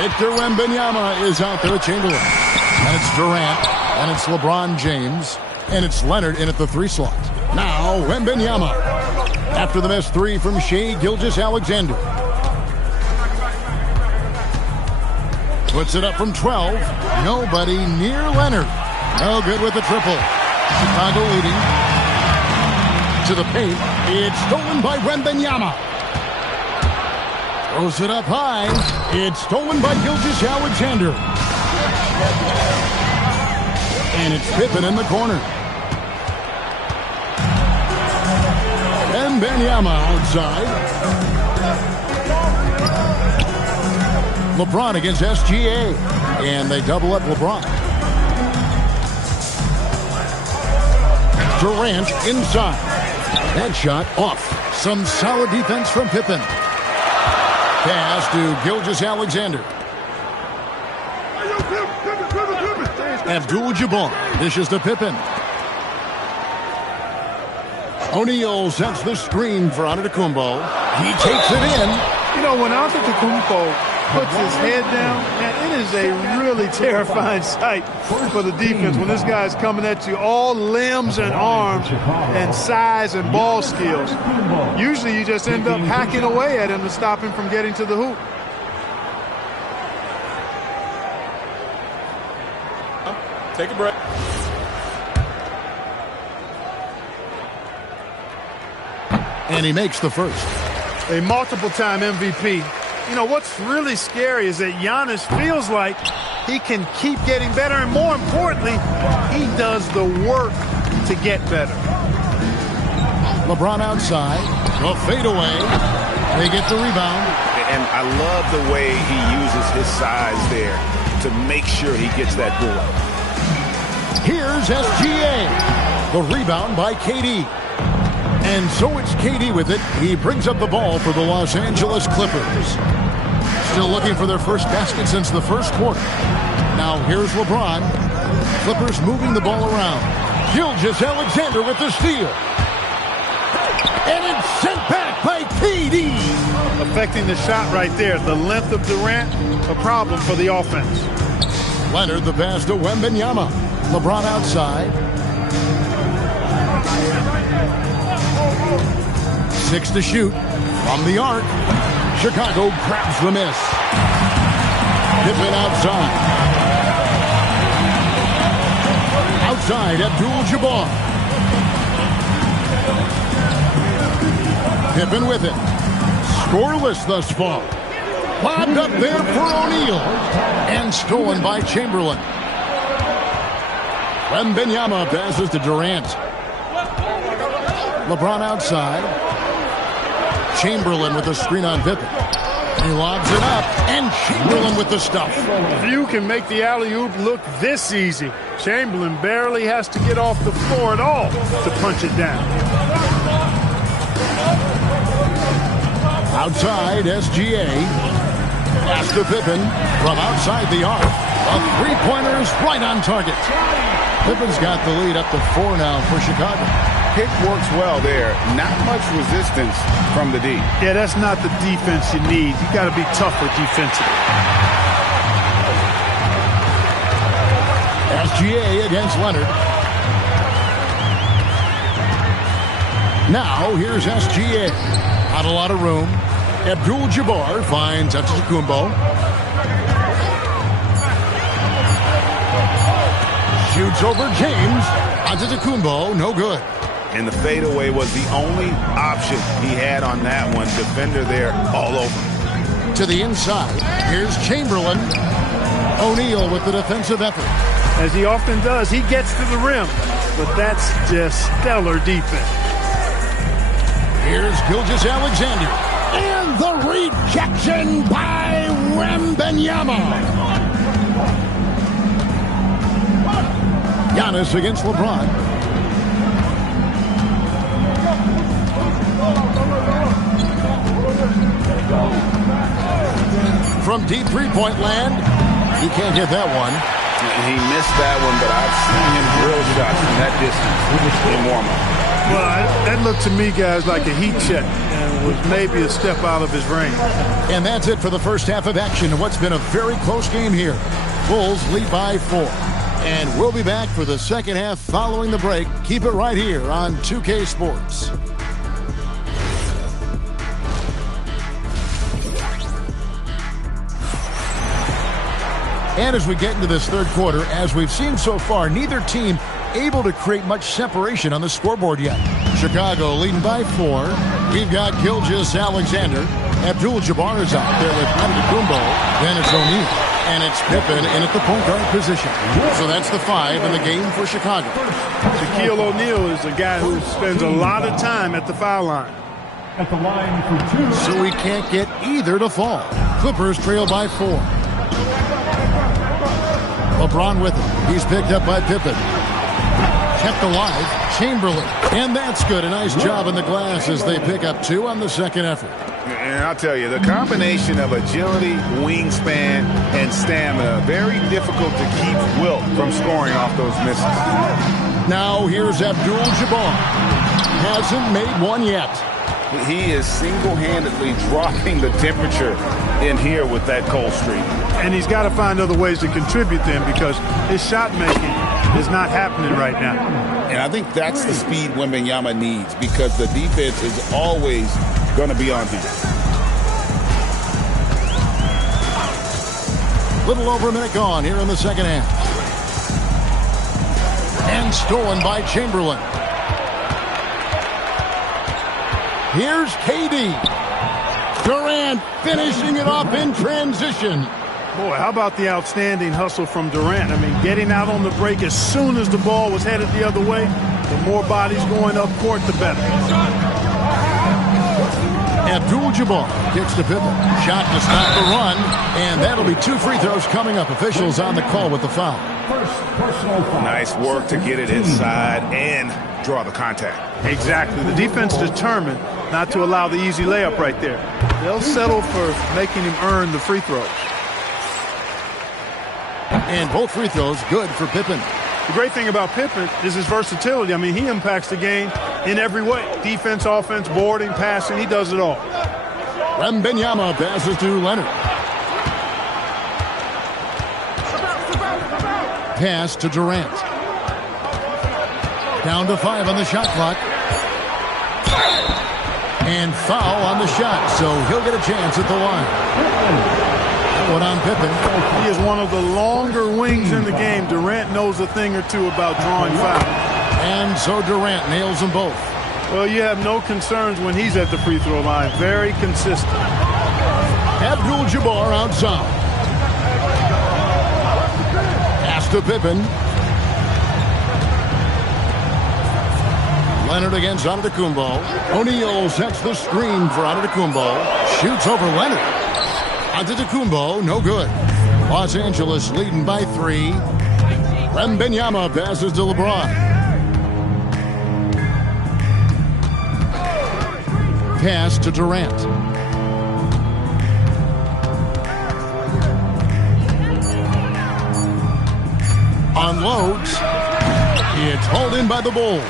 Victor Wembanyama is out there at Chamberlain. And it's Durant. And it's LeBron James. And it's Leonard in at the 3 slot. Now, Wembanyama. After the missed 3 from Shai Gilgeous-Alexander. Puts it up from 12. Nobody near Leonard. No good with the triple. Chicago leading. To the paint. It's stolen by Wembanyama. Throws it up high. It's stolen by Gilgeous-Alexander. And it's Pippen in the corner. Wembanyama outside. LeBron against SGA. And they double up LeBron. Durant inside. That shot off. Some solid defense from Pippen. Pass to Gilgeous-Alexander. Abdul-Jabbar dishes to Pippen. O'Neal sets the screen for Antetokounmpo. He takes it in. You know, when Antetokounmpo puts his head down, man, it is a really terrifying sight for the defense when this guy's coming at you all limbs and arms and size and ball skills. Usually you just end up hacking away at him to stop him from getting to the hoop. Take a break. And he makes the first. A multiple-time MVP. You know, what's really scary is that Giannis feels like he can keep getting better, and more importantly, he does the work to get better. LeBron outside. A fadeaway. They get the rebound. And I love the way he uses his size there to make sure he gets that board. Here's SGA. The rebound by KD. And so it's KD with it. He brings up the ball for the Los Angeles Clippers. Still looking for their first basket since the first quarter. Now here's LeBron. Clippers moving the ball around. Gilgeous-Alexander with the steal. And it's sent back by KD. Affecting the shot right there. The length of Durant, a problem for the offense. Leonard the pass to Wembanyama. LeBron outside. 6 to shoot from the arc. Chicago grabs the miss. Pippen outside. Outside, Abdul-Jabbar. Pippen with it. Scoreless thus far. Lobbed up there for O'Neal. And stolen by Chamberlain. Wembanyama passes to Durant. LeBron outside. Chamberlain with the screen on Pippen. He lobs it up, and Chamberlain with the stuff. Few can make the alley-oop look this easy. Chamberlain barely has to get off the floor at all to punch it down. Outside, SGA. Pass to Pippen from outside the arc. A three-pointer is right on target. Pippen's got the lead up to 4 now for Chicago. Pick works well there. Not much resistance from the D. Yeah, that's not the defense you need. You got to be tougher defensively. SGA against Leonard. Now, here's SGA. Not a lot of room. Abdul-Jabbar finds Antetokounmpo. Shoots over James. Antetokounmpo, no good. And the fadeaway was the only option he had on that one. Defender there all over. To the inside. Here's Chamberlain. O'Neal with the defensive effort. As he often does, he gets to the rim. But that's just stellar defense. Here's Gilgeous-Alexander. And the rejection by Wembanyama. Giannis against LeBron. From deep three-point land, he can't hit that one. He missed that one, but I've seen him drill shots from that distance in warm-up. Well, that looked to me, guys, like a heat check and was maybe a step out of his range. And that's it for the first half of action in what's been a very close game here. Bulls lead by 4. And we'll be back for the second half following the break. Keep it right here on 2K Sports. And as we get into this third quarter, as we've seen so far, neither team able to create much separation on the scoreboard yet. Chicago leading by 4. We've got Gilgeous-Alexander. Abdul-Jabbar is out there with Antetokounmpo. Then it's O'Neal. And it's Pippen in at the point guard position. So that's the 5 in the game for Chicago. Shaquille O'Neal is a guy who spends a lot of time at the foul line. At the line for 2. So we can't get either to fall. Clippers trail by 4. LeBron with him. He's picked up by Pippen. Kept alive, Chamberlain. And that's good. A nice job in the glass as they pick up 2 on the second effort. And I'll tell you, the combination of agility, wingspan, and stamina, very difficult to keep Wilt from scoring off those misses. Now here's Abdul-Jabbar. Hasn't made one yet. He is single-handedly dropping the temperature in here with that cold streak. And he's got to find other ways to contribute then because his shot making is not happening right now. And I think that's the speed Wembanyama needs because the defense is always going to be on him. Little over a minute gone here in the second half. And stolen by Chamberlain. Here's KD. Durant finishing it off in transition. Boy, how about the outstanding hustle from Durant? I mean, getting out on the break as soon as the ball was headed the other way, the more bodies going up court, the better. Abdul-Jabbar gets to Pippen. Shot to stop the run, and that'll be 2 free throws coming up. Officials on the call with the foul. Nice work to get it inside and draw the contact. Exactly. The defense determined not to allow the easy layup right there. They'll settle for making him earn the free throws. And both free throws good for Pippen. The great thing about Pippen is his versatility. I mean, he impacts the game in every way. Defense, offense, boarding, passing, he does it all. Wembanyama passes to Leonard. Pass to Durant. Down to 5 on the shot clock. And foul on the shot, so he'll get a chance at the line. One on Pippen. He is one of the longer wings in the game. Durant knows a thing or two about drawing fouls. And so Durant nails them both. Well, you have no concerns when he's at the free throw line. Very consistent. Abdul-Jabbar outside. Pass to Pippen. Leonard against Antetokounmpo. O'Neal sets the screen for Antetokounmpo. Shoots over Leonard. Antetokounmpo, no good. Los Angeles leading by 3. Wembanyama passes to LeBron. Pass to Durant. Unloads. It's hauled in by the Bulls.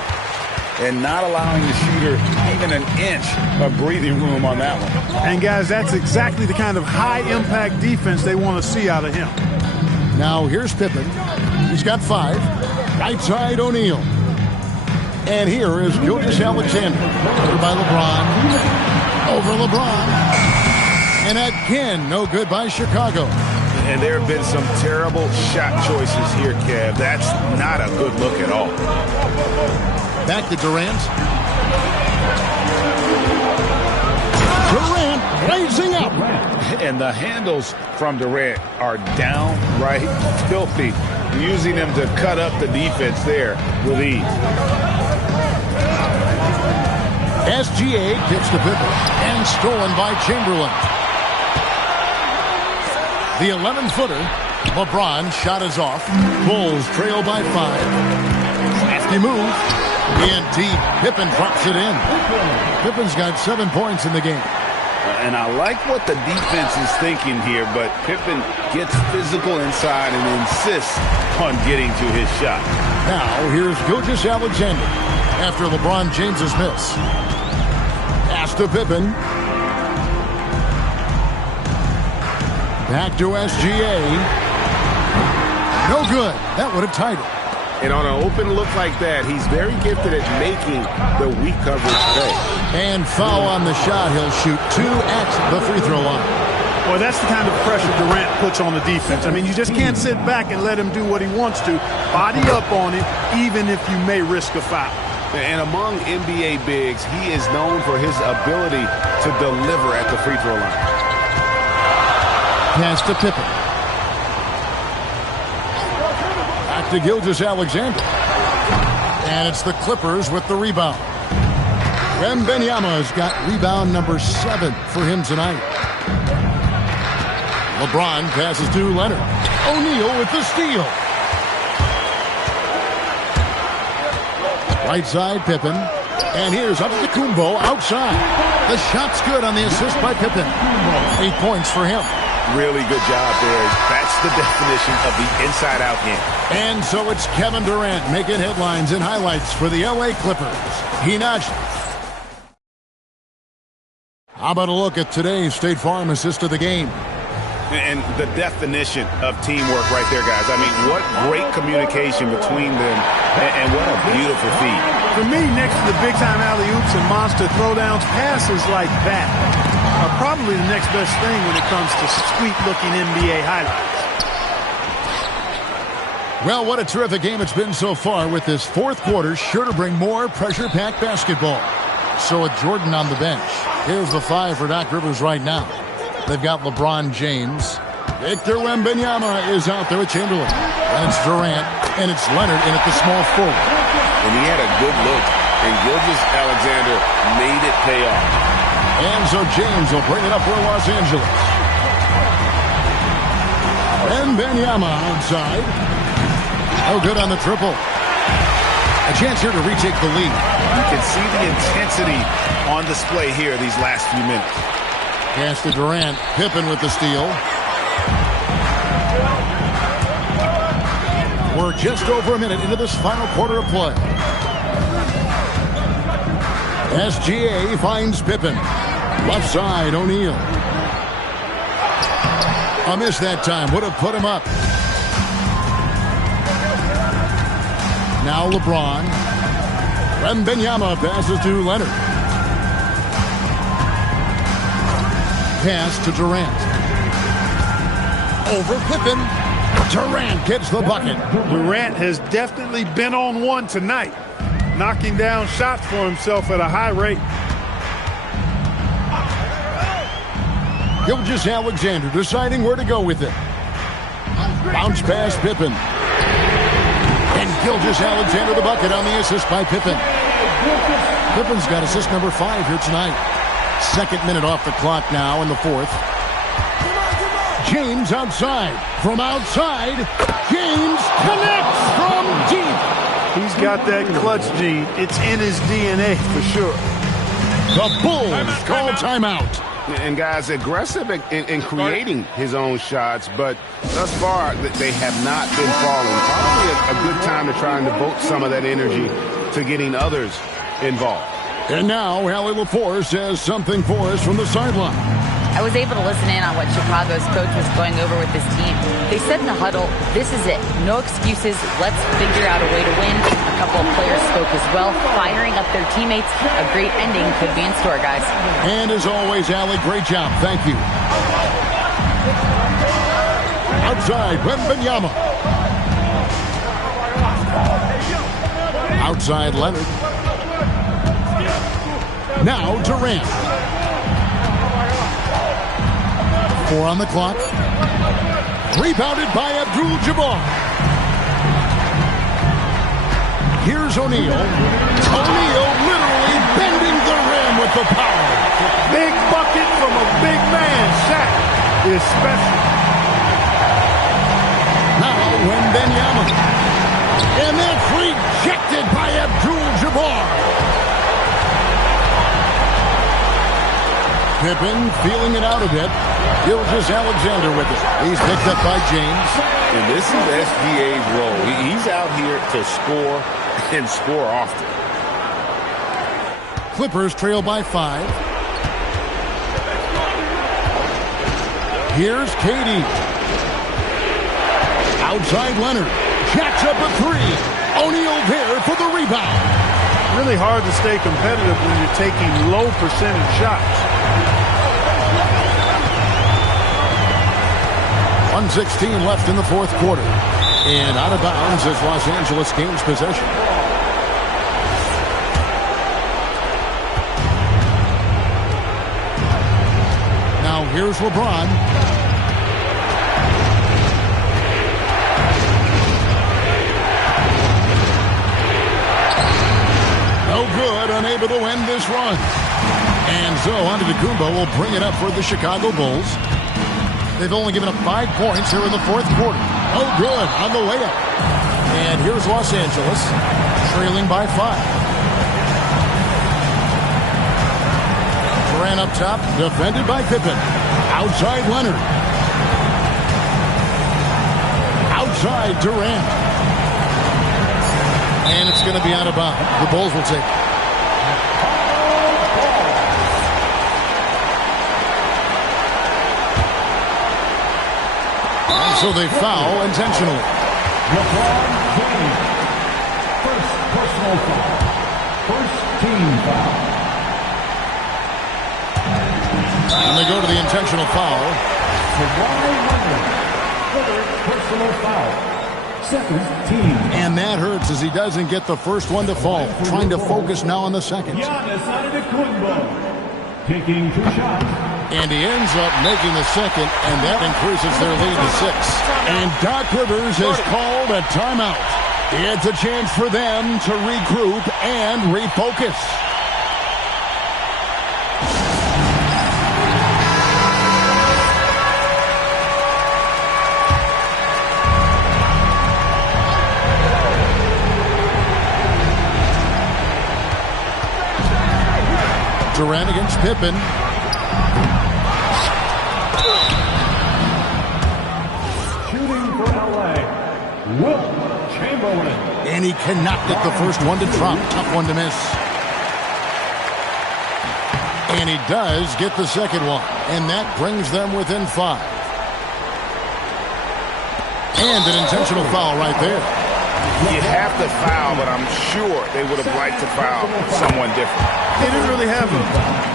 And not allowing the shooter even an inch of breathing room on that one. And, guys, that's exactly the kind of high-impact defense they want to see out of him. Now here's Pippen. He's got 5. Right side, O'Neal. And here is Gilgeous-Alexander. Over by LeBron. Over LeBron. And again, no good by Chicago. And there have been some terrible shot choices here, Kev. That's not a good look at all. Back to Durant. Durant blazing up. And the handles from Durant are downright filthy, using them to cut up the defense there with ease. SGA gets the Pippen and stolen by Chamberlain. The 11-footer, LeBron shot is off. Bulls trail by 5. Nasty move. In deep, Pippen drops it in. Pippen's got 7 points in the game. And I like what the defense is thinking here, but Pippen gets physical inside and insists on getting to his shot. Now, here's Gilgeous-Alexander after LeBron James's miss. Pass to Pippen. Back to SGA. No good. That would have tied it. And on an open look like that, he's very gifted at making the weak coverage pay. And foul on the shot. He'll shoot 2 at the free throw line. Well, that's the kind of pressure Durant puts on the defense. I mean, you just can't sit back and let him do what he wants to. Body up on him, even if you may risk a foul. And among NBA bigs, he is known for his ability to deliver at the free throw line. Pass to Pippen. Back to Gilgeous-Alexander. And it's the Clippers with the rebound. Wembanyama's got rebound number 7 for him tonight. LeBron passes to Leonard. O'Neal with the steal. Right side, Pippen. And here's Antetokounmpo outside. The shot's good on the assist by Pippen. 8 points for him. Really good job there. That's the definition of the inside-out game. And so it's Kevin Durant making headlines and highlights for the LA Clippers. Hinachi. How about a look at today's State Farm assist of the game? And the definition of teamwork right there, guys. I mean, what great communication between them, and what a beautiful feed. For me, next to the big-time alley-oops and monster throwdowns, passes like that are probably the next best thing when it comes to sweet-looking NBA highlights. Well, what a terrific game it's been so far, with this fourth quarter sure to bring more pressure-packed basketball. So with Jordan on the bench, here's the 5 for Doc Rivers right now. They've got LeBron James. Victor Wembanyama is out there with Chamberlain. And it's Durant, and it's Leonard in at the small forward. And he had a good look, and Gilgeous-Alexander made it pay off. And so James will bring it up for Los Angeles. Wembanyama outside. No good on the triple. A chance here to retake the lead. You can see the intensity on display here these last few minutes. Pass to Durant. Pippen with the steal. We're just over a minute into this final quarter of play. SGA finds Pippen. Left side, O'Neal. A miss that time. Would have put him up. Now LeBron. Wembanyama passes to Leonard. Pass to Durant. Over Pippen. Durant gets the bucket. Durant has definitely been on one tonight, knocking down shots for himself at a high rate. Gilgeous-Alexander deciding where to go with it. Bounce pass Pippen. And Gilgeous-Alexander the bucket on the assist by Pippen. Pippen's got assist number 5 here tonight. Second minute off the clock now in the fourth. James outside. From outside, James connects from deep. He's got that clutch gene. It's in his DNA for sure. The Bulls call timeout. And guys, aggressive in creating his own shots, but thus far they have not been falling. Probably a good time to try and devote some of that energy to getting others involved. And now Allie Lepore says something for us from the sideline. I was able to listen in on what Chicago's coach was going over with this team. They said in the huddle, this is it. No excuses. Let's figure out a way to win. A couple of players spoke as well, firing up their teammates. A great ending could be in store, guys. And as always, Allie, great job. Thank you. Outside, Wembanyama. Outside, Leonard. Now, Durant. 4 on the clock. Rebounded by Abdul-Jabbar. Here's O'Neal. O'Neal literally bending the rim with the power. Big bucket from a big man. Shaq is special. Now, Wembanyama. And that's rejected by Abdul-Jabbar. Pippen feeling it out a bit. Gilgeous-Alexander with it. He's picked up by James. And this is SGA's role. He's out here to score and score often. Clippers trail by 5. Here's KD. Outside Leonard. Jacks up a 3. O'Neal there for the rebound. Really hard to stay competitive when you're taking low percentage shots. 1:16 left in the fourth quarter. And out of bounds as Los Angeles gains possession. Now here's LeBron. No good, unable to end this run. And so Antetokounmpo will bring it up for the Chicago Bulls. They've only given up 5 points here in the fourth quarter. Oh, good on the layup. And here's Los Angeles, trailing by 5. Durant up top, defended by Pippen. Outside Leonard. Outside Durant. And it's going to be out of bounds. The Bulls will take it. So they foul intentionally. LeBron James. First personal foul. First team foul. And they go to the intentional foul. Kawhi Leonard. Third personal foul. Second team. And that hurts as he doesn't get the first one to fall. Trying to focus now on the second. Giannis Antetokounmpo. Taking 2 shots. And he ends up making the second, and that increases their lead to 6. And Doc Rivers has called a timeout. It's a chance for them to regroup and refocus. Durant against Pippen. And he cannot get the first one to drop. Tough one to miss. And he does get the second one. And that brings them within 5. And an intentional foul right there. You have to foul, but I'm sure they would have liked to foul someone different. They didn't really have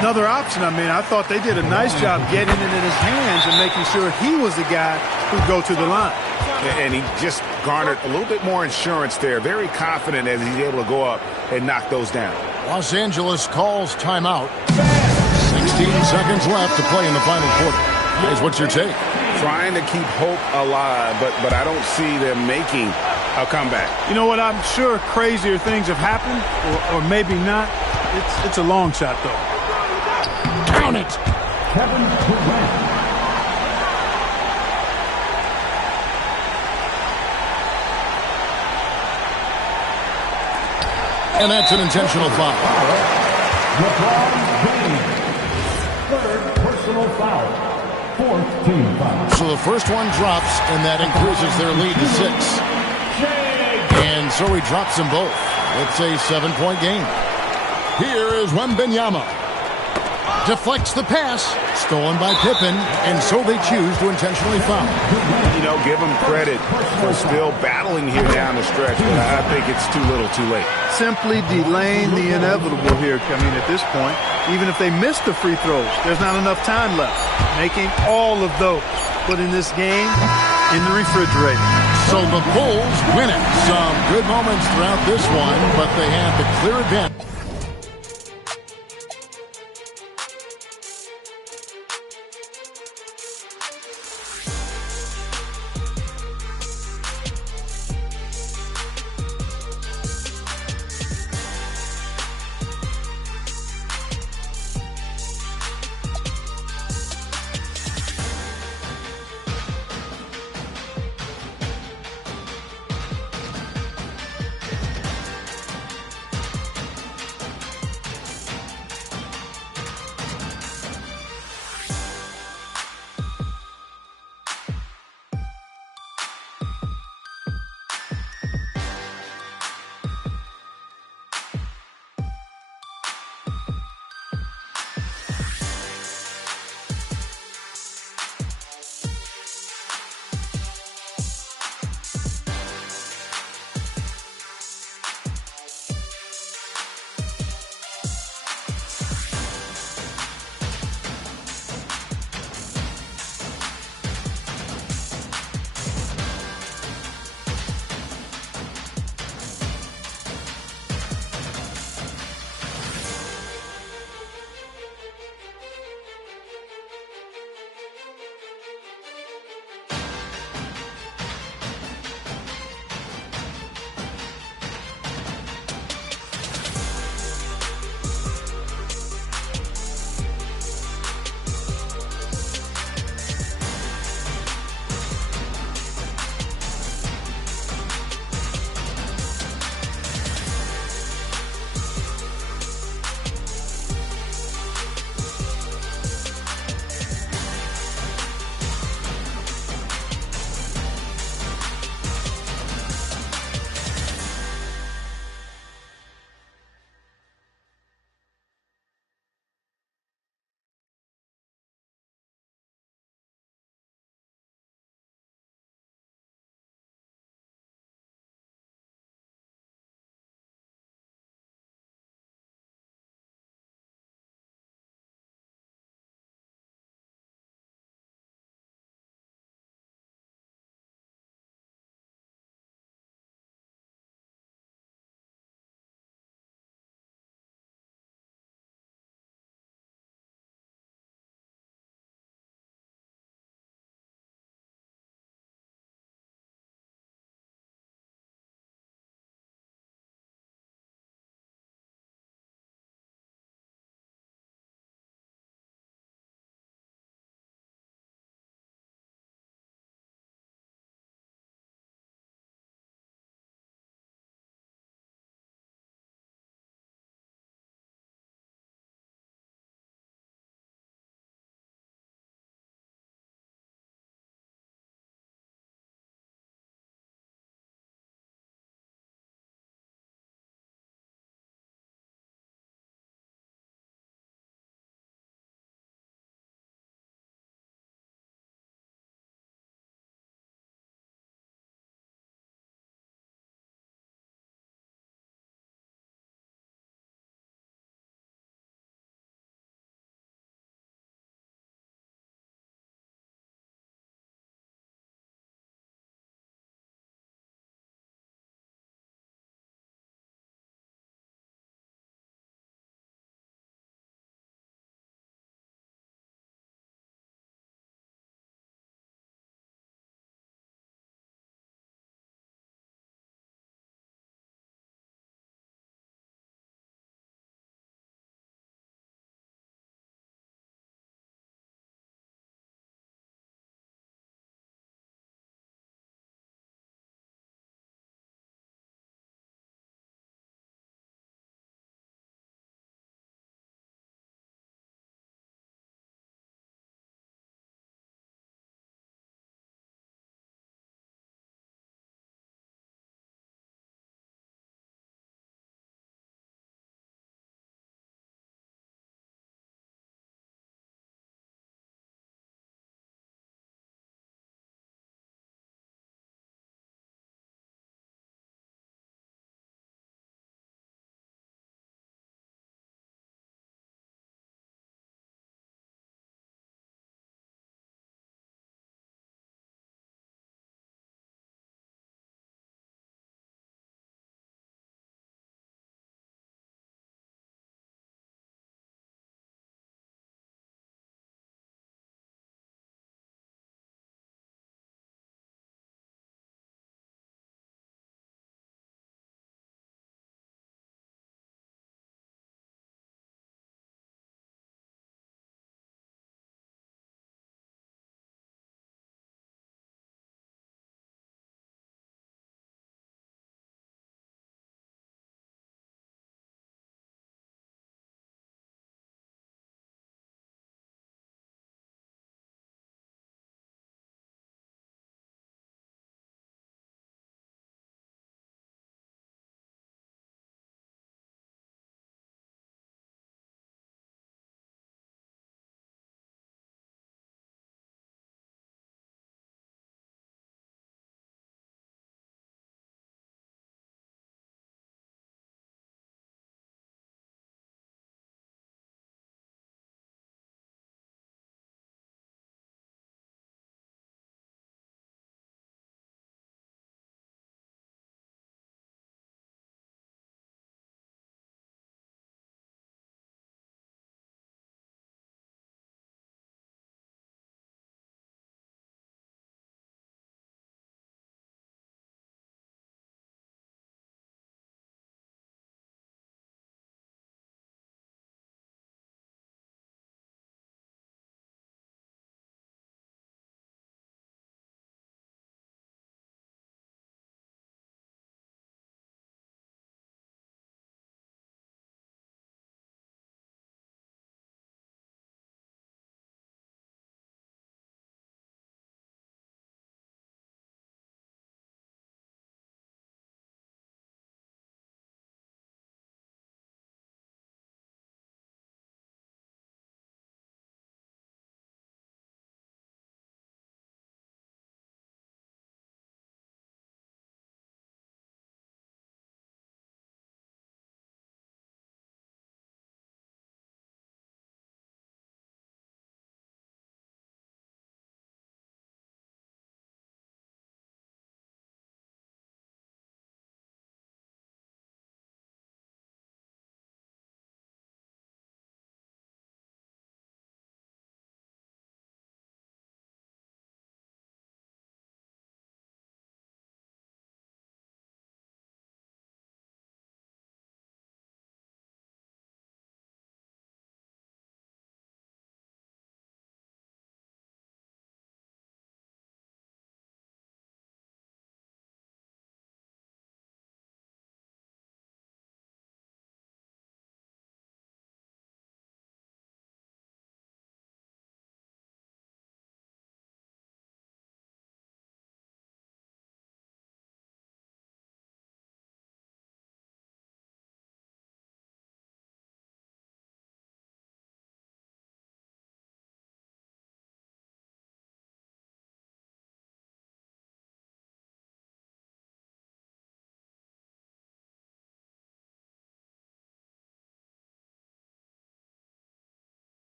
another option. I mean, I thought they did a nice job getting it in his hands and making sure he was the guy who'd go to the line. And he just garnered a little bit more insurance there. Very confident as he's able to go up and knock those down. Los Angeles calls timeout. 16 seconds left to play in the final quarter. Guys, what's your take? Trying to keep hope alive, but I don't see them making a comeback. You know what? I'm sure crazier things have happened, or maybe not. It's a long shot, though. Count it. Kevin Durant. And that's an intentional foul. LeBron James. Third personal foul. Fourth team foul. So the first one drops, and that increases their lead to 6. And so he drops them both. It's a 7-point game. Here is Wembanyama. Deflects the pass. Stolen by Pippen, and so they choose to intentionally foul. You know, give them credit for still battling here down the stretch, but I think it's too little too late. Simply delaying the inevitable here. I mean, at this point, even if they miss the free throws, there's not enough time left. Making all of those, putting this game in the refrigerator. So the Bulls win it. Some good moments throughout this one, but they had the clear advantage.